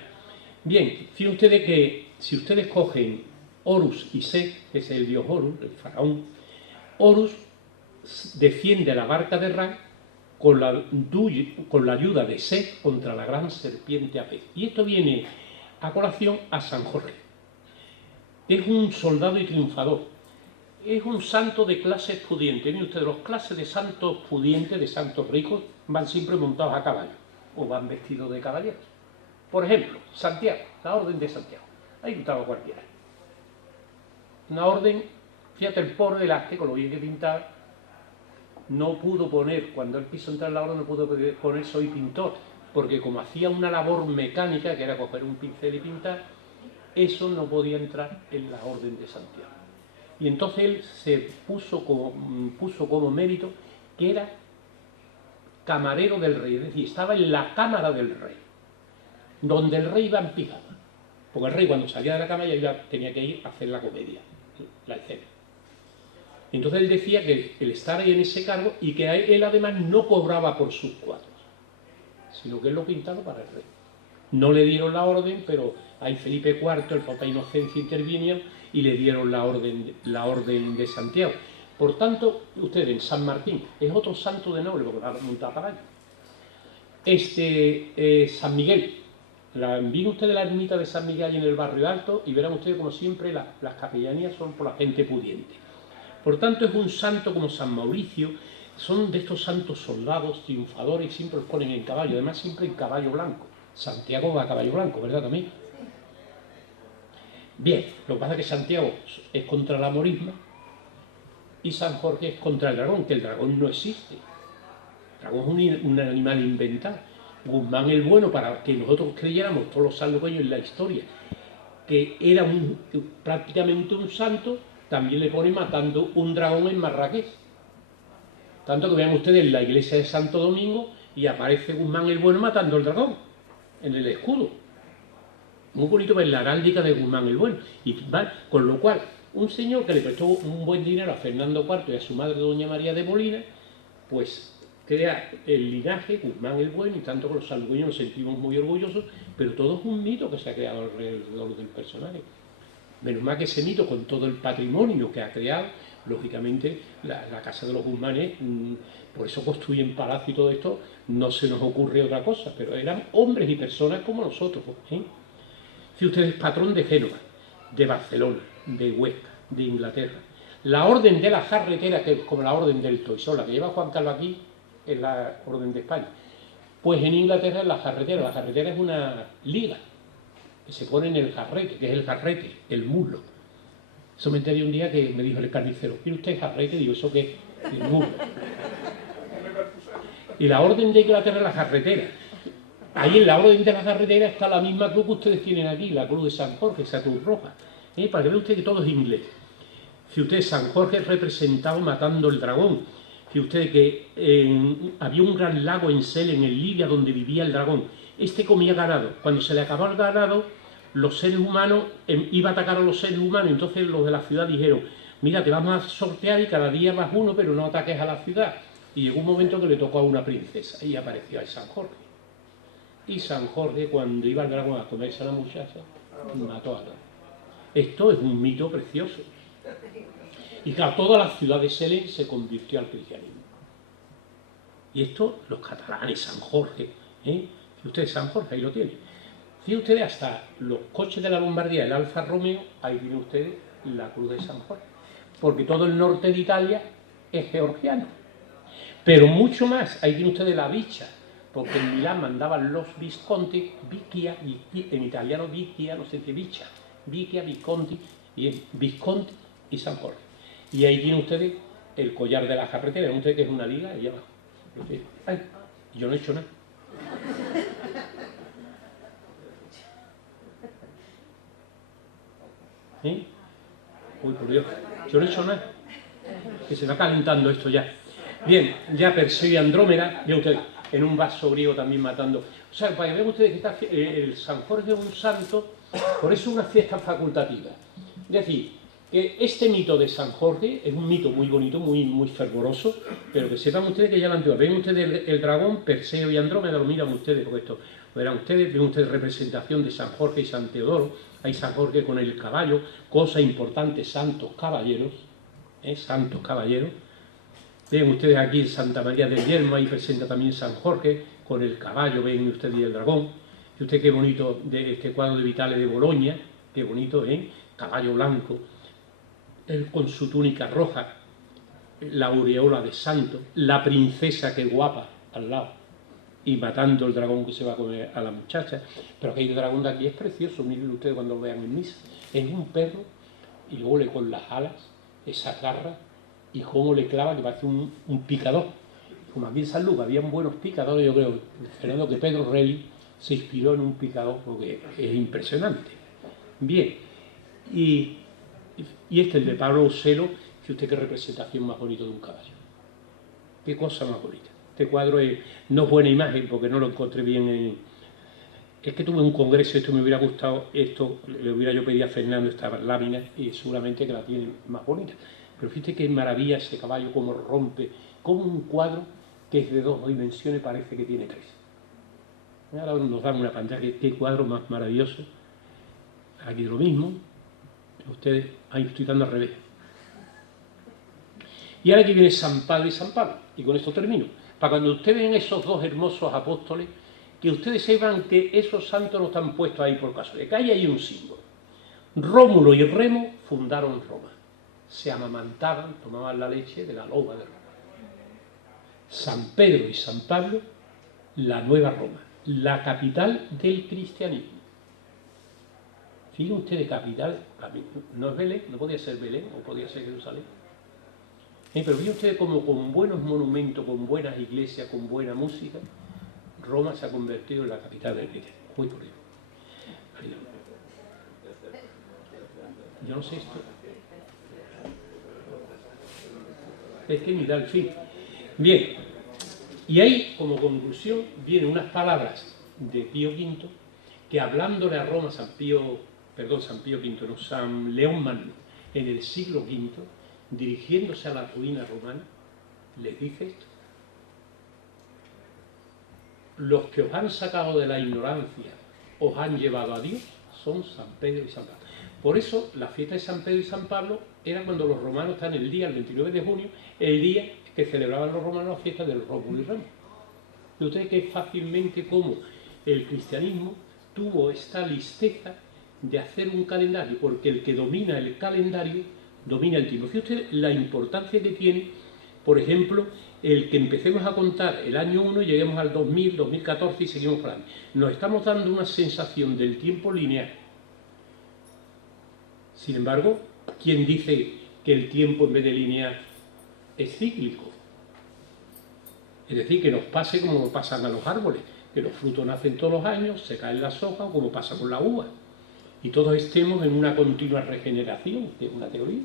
Bien, fíjense ustedes que si ustedes cogen Horus y Set, que es el dios Horus, el faraón, Horus defiende la barca de Ra con la ayuda de Set contra la gran serpiente Apis. Y esto viene a colación a San Jorge. Es un soldado y triunfador. Es un santo de clases pudientes. Miren ustedes, los clases de santos pudientes, de santos ricos, van siempre montados a caballo o van vestidos de caballeros. Por ejemplo, Santiago, la orden de Santiago. Ahí estaba cualquiera. Una orden, fíjate el pobre del arte, con lo bien que pintaba, no pudo poner, cuando él quiso entrar en la orden, no pudo poner soy pintor, porque como hacía una labor mecánica, que era coger un pincel y pintar, eso no podía entrar en la orden de Santiago. Y entonces él se puso como mérito que era camarero del rey, es decir, estaba en la cámara del rey, donde el rey iba en pijama, porque el rey cuando salía de la cama ya tenía que ir a hacer la comedia, la escena. Entonces él decía que el estar ahí en ese cargo y que él además no cobraba por sus cuadros, sino que él lo pintaba para el rey. No le dieron la orden, pero ahí Felipe IV, el Papa Inocencio intervinieron y le dieron la orden de Santiago. Por tanto, ustedes en San Martín es otro santo de noble, porque va montado a caballo. San Miguel. Miren ustedes la ermita de San Miguel en el barrio alto y verán ustedes como siempre las capellanías son por la gente pudiente. Por tanto es un santo como San Mauricio, son de estos santos soldados, triunfadores, siempre los ponen en caballo, además siempre en caballo blanco. Santiago va a caballo blanco, ¿verdad también? Bien, lo que pasa es que Santiago es contra la morisma y San Jorge es contra el dragón, que el dragón no existe. El dragón es un animal inventado. Guzmán el Bueno, para que nosotros creyéramos, todos los salvadoreños en la historia, que era prácticamente un santo, también le pone matando un dragón en Marrakech. Tanto que vean ustedes en la iglesia de Santo Domingo y aparece Guzmán el Bueno matando al dragón en el escudo. Muy bonito ver la heráldica de Guzmán el Bueno. Con lo cual, un señor que le prestó un buen dinero a Fernando IV y a su madre Doña María de Molina, pues crea el linaje Guzmán el Bueno, y tanto que los salvadoreños nos sentimos muy orgullosos, pero todo es un mito que se ha creado alrededor del personaje. Menos mal que ese mito, con todo el patrimonio que ha creado, lógicamente la casa de los Guzmanes, por eso construyen palacio y todo esto, no se nos ocurre otra cosa, pero eran hombres y personas como nosotros. Si usted es patrón de Génova, de Barcelona, de Huesca, de Inglaterra, la orden de la jarretera, que es como la orden del Toisó, la que lleva Juan Carlos aquí, es la orden de España. Pues en Inglaterra es la jarretera es una liga que se pone en el jarrete, que es el jarrete, el muslo. Eso me enteré un día que me dijo el carnicero, ¿quiere usted jarrete? Digo, ¿eso qué es? El muslo. Y la orden de Inglaterra es la jarretera. Ahí en la orden de la jarretera está la misma cruz que ustedes tienen aquí, la cruz de San Jorge, esa cruz roja. Para que vean ustedes que todo es inglés. Si ustedes, San Jorge es representado matando el dragón. Si ustedes que había un gran lago en Selen, en Libia, donde vivía el dragón. Este comía ganado. Cuando se le acabó el ganado, los seres humanos iba a atacar a los seres humanos. Entonces los de la ciudad dijeron, mira, te vamos a sortear y cada día vas uno, pero no ataques a la ciudad. Y llegó un momento que le tocó a una princesa y apareció ahí San Jorge. Y San Jorge, cuando iba el dragón a comerse a la muchacha, mató a todos. Esto es un mito precioso. Y claro, toda la ciudad de Selen se convirtió al cristianismo. Y esto, los catalanes, San Jorge, si ustedes San Jorge, ahí lo tienen. Si ustedes hasta los coches de la Lombardía, el Alfa Romeo, ahí tienen ustedes la cruz de San Jorge. Porque todo el norte de Italia es georgiano. Pero mucho más, ahí tienen ustedes la Bicha, porque en Milán mandaban los Visconti, Vicchia, en italiano Vicchia, no sé qué Bicha, Vicchia, Visconti, y es Visconti, y San Jorge. Y ahí tienen ustedes el collar de la carretera, ven ustedes que es una liga ahí abajo. Ay, yo no he hecho nada. ¿Sí? Uy, por Dios, yo no he hecho nada. Que se va calentando esto ya. Bien, ya Perseo y Andrómeda, vean ustedes, en un vaso griego también matando. O sea, para que vean ustedes que está, el San Jorge es un santo, por eso es una fiesta facultativa. Es decir, que este mito de San Jorge es un mito muy bonito, muy fervoroso, pero que sepan ustedes que ya la antigua. Ven ustedes el dragón, Perseo y Andrómeda, lo miran ustedes, porque esto lo verán ustedes, ven ustedes representación de San Jorge y San Teodoro, hay San Jorge con el caballo, cosa importante, santos caballeros, santos caballeros. Ven ustedes aquí en Santa María del Yermo, ahí presenta también San Jorge con el caballo, ven ustedes y el dragón. Y usted qué bonito de este cuadro de Vitale de Boloña, qué bonito, caballo blanco, él con su túnica roja, la aureola de santo, la princesa que guapa al lado, y matando el dragón que se va a comer a la muchacha. Pero aquel dragón de aquí es precioso, miren ustedes cuando lo vean en misa. Es un perro, y luego le con las alas, esa garra, y cómo le clava, que parece un picador. Como aquí en San Lucas habían buenos picadores, yo creo que Pedro Rey se inspiró en un picador porque es impresionante. Bien, y este, el de Pablo Uselo, que usted qué representación más bonita de un caballo. Qué cosa más bonita. Este cuadro no es buena imagen porque no lo encontré bien. Es que tuve un congreso, esto me hubiera gustado, esto le hubiera yo pedido a Fernando estas láminas y seguramente que la tiene más bonita. Pero fíjate qué maravilla ese caballo, cómo rompe, como un cuadro que es de 2 dimensiones parece que tiene 3. Ahora nos dan una pantalla, qué cuadro más maravilloso. Aquí lo mismo. Ustedes, ahí estoy dando al revés. Y ahora aquí viene San Padre y San Pablo, y con esto termino. Para cuando ustedes ven esos 2 hermosos apóstoles, que ustedes sepan que esos santos no están puestos ahí por casualidad, que hay un símbolo. Rómulo y Remo fundaron Roma. Se amamantaban, tomaban la leche de la loba de Roma. San Pedro y San Pablo, la nueva Roma, la capital del cristianismo. Fíjense ustedes, capital, no es Belén, no podía ser Belén, o podía ser Jerusalén. Pero fíjense ustedes como con buenos monumentos, con buenas iglesias, con buena música, Roma se ha convertido en la capital del cristianismo. Muy por ello. Yo no sé esto. Es que ni da el fin. Bien, y ahí como conclusión vienen unas palabras de Pío V que hablándole a Roma San León Magno en el siglo V, dirigiéndose a la ruina romana, les dice esto: los que os han sacado de la ignorancia, os han llevado a Dios, son San Pedro y San Pablo. Por eso la fiesta de San Pedro y San Pablo era cuando los romanos están el 29 de junio, el día que celebraban los romanos la fiesta del Rómulo y Remo. Y ustedes que fácilmente como el cristianismo tuvo esta listeza de hacer un calendario, porque el que domina el calendario domina el tiempo. Fíjense usted la importancia que tiene, por ejemplo, el que empecemos a contar el año 1 y lleguemos al 2000, 2014 y seguimos por ahí. Nos estamos dando una sensación del tiempo lineal. Sin embargo, ¿quién dice que el tiempo en vez de lineal es cíclico? Es decir, que nos pase como pasan a los árboles, que los frutos nacen todos los años, se caen las hojas, como pasa con la uva. Y todos estemos en una continua regeneración, que es una teoría.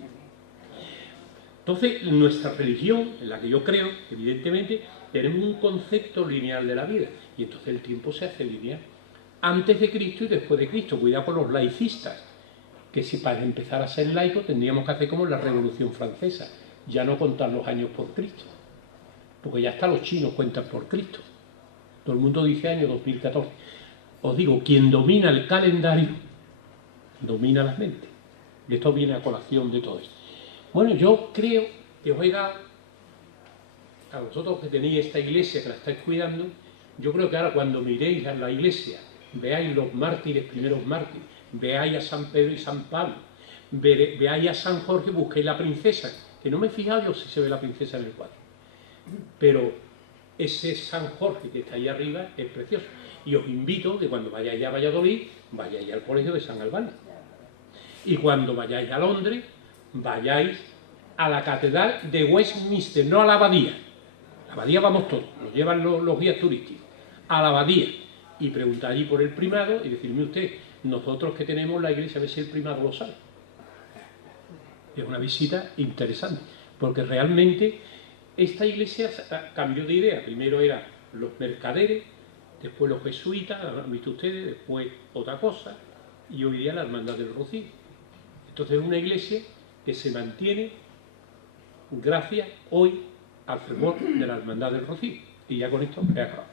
Entonces, nuestra religión, en la que yo creo, evidentemente, tenemos un concepto lineal de la vida, y entonces el tiempo se hace lineal. Antes de Cristo y después de Cristo. Cuidado con los laicistas, que si para empezar a ser laico tendríamos que hacer como la Revolución Francesa, ya no contar los años por Cristo, porque ya hasta los chinos cuentan por Cristo. Todo el mundo dice año 2014. Os digo, quien domina el calendario, domina las mentes. Y esto viene a colación de todo esto. Bueno, yo creo que os he dado, a vosotros que tenéis esta iglesia, que la estáis cuidando, yo creo que ahora cuando miréis a la iglesia, veáis los mártires, primeros mártires, veáis a San Pedro y San Pablo, veáis a San Jorge, busquéis la princesa, que no me he fijado yo si se ve la princesa en el cuadro, pero ese San Jorge que está ahí arriba es precioso. Y os invito que cuando vayáis a Valladolid, vayáis al colegio de San Albano. Y cuando vayáis a Londres, vayáis a la catedral de Westminster, no a la abadía. La abadía vamos todos, nos llevan los guías turísticos. A la abadía y preguntar allí por el primado y decirme usted, nosotros que tenemos la iglesia, a ver si el primado lo sabe. Es una visita interesante, porque realmente esta iglesia cambió de idea. Primero eran los mercaderes, después los jesuitas, lo han visto ustedes, después otra cosa, y hoy día la Hermandad del Rocío. Entonces es una iglesia que se mantiene gracias hoy al fervor de la Hermandad del Rocío. Y ya con esto he acabado.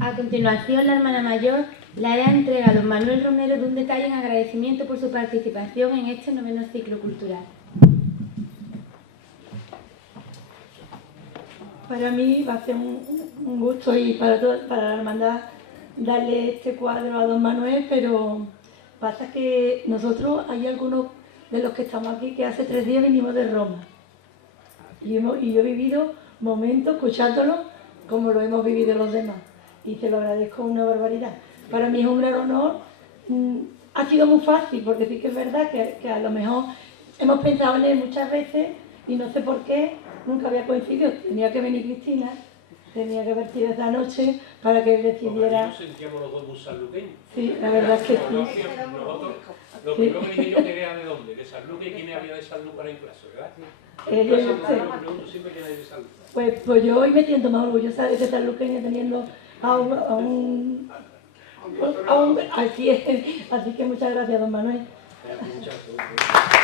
A continuación, la hermana mayor le hará entrega a don Manuel Romero de un detalle en agradecimiento por su participación en este 9º ciclo cultural. Para mí va a ser un gusto y para la hermandad darle este cuadro a don Manuel, pero pasa que nosotros, hay algunos de los que estamos aquí que hace 3 días vinimos de Roma y yo he vivido momentos escuchándolo como lo hemos vivido los demás y se lo agradezco una barbaridad. Para mí es un gran honor. Ha sido muy fácil porque sí que es verdad que a lo mejor hemos pensado en él muchas veces y no sé por qué nunca había coincidido. Tenía que venir Cristina, tenía que haber sido esa noche para que él decidiera. Nos sentíamos los dos muy sanluqueños. Sí, la verdad es que sí. Nosotros, lo primero que dije yo que era de dónde, de Sanlúcar, y quién había de Sanlúcar en clase, ¿verdad? Yo pregunto siempre quién hay de Sanlúcar. Pues yo hoy me siento más orgullosa de ser sanluqueña teniendo así es. Así que muchas gracias, don Manuel. Muchas gracias.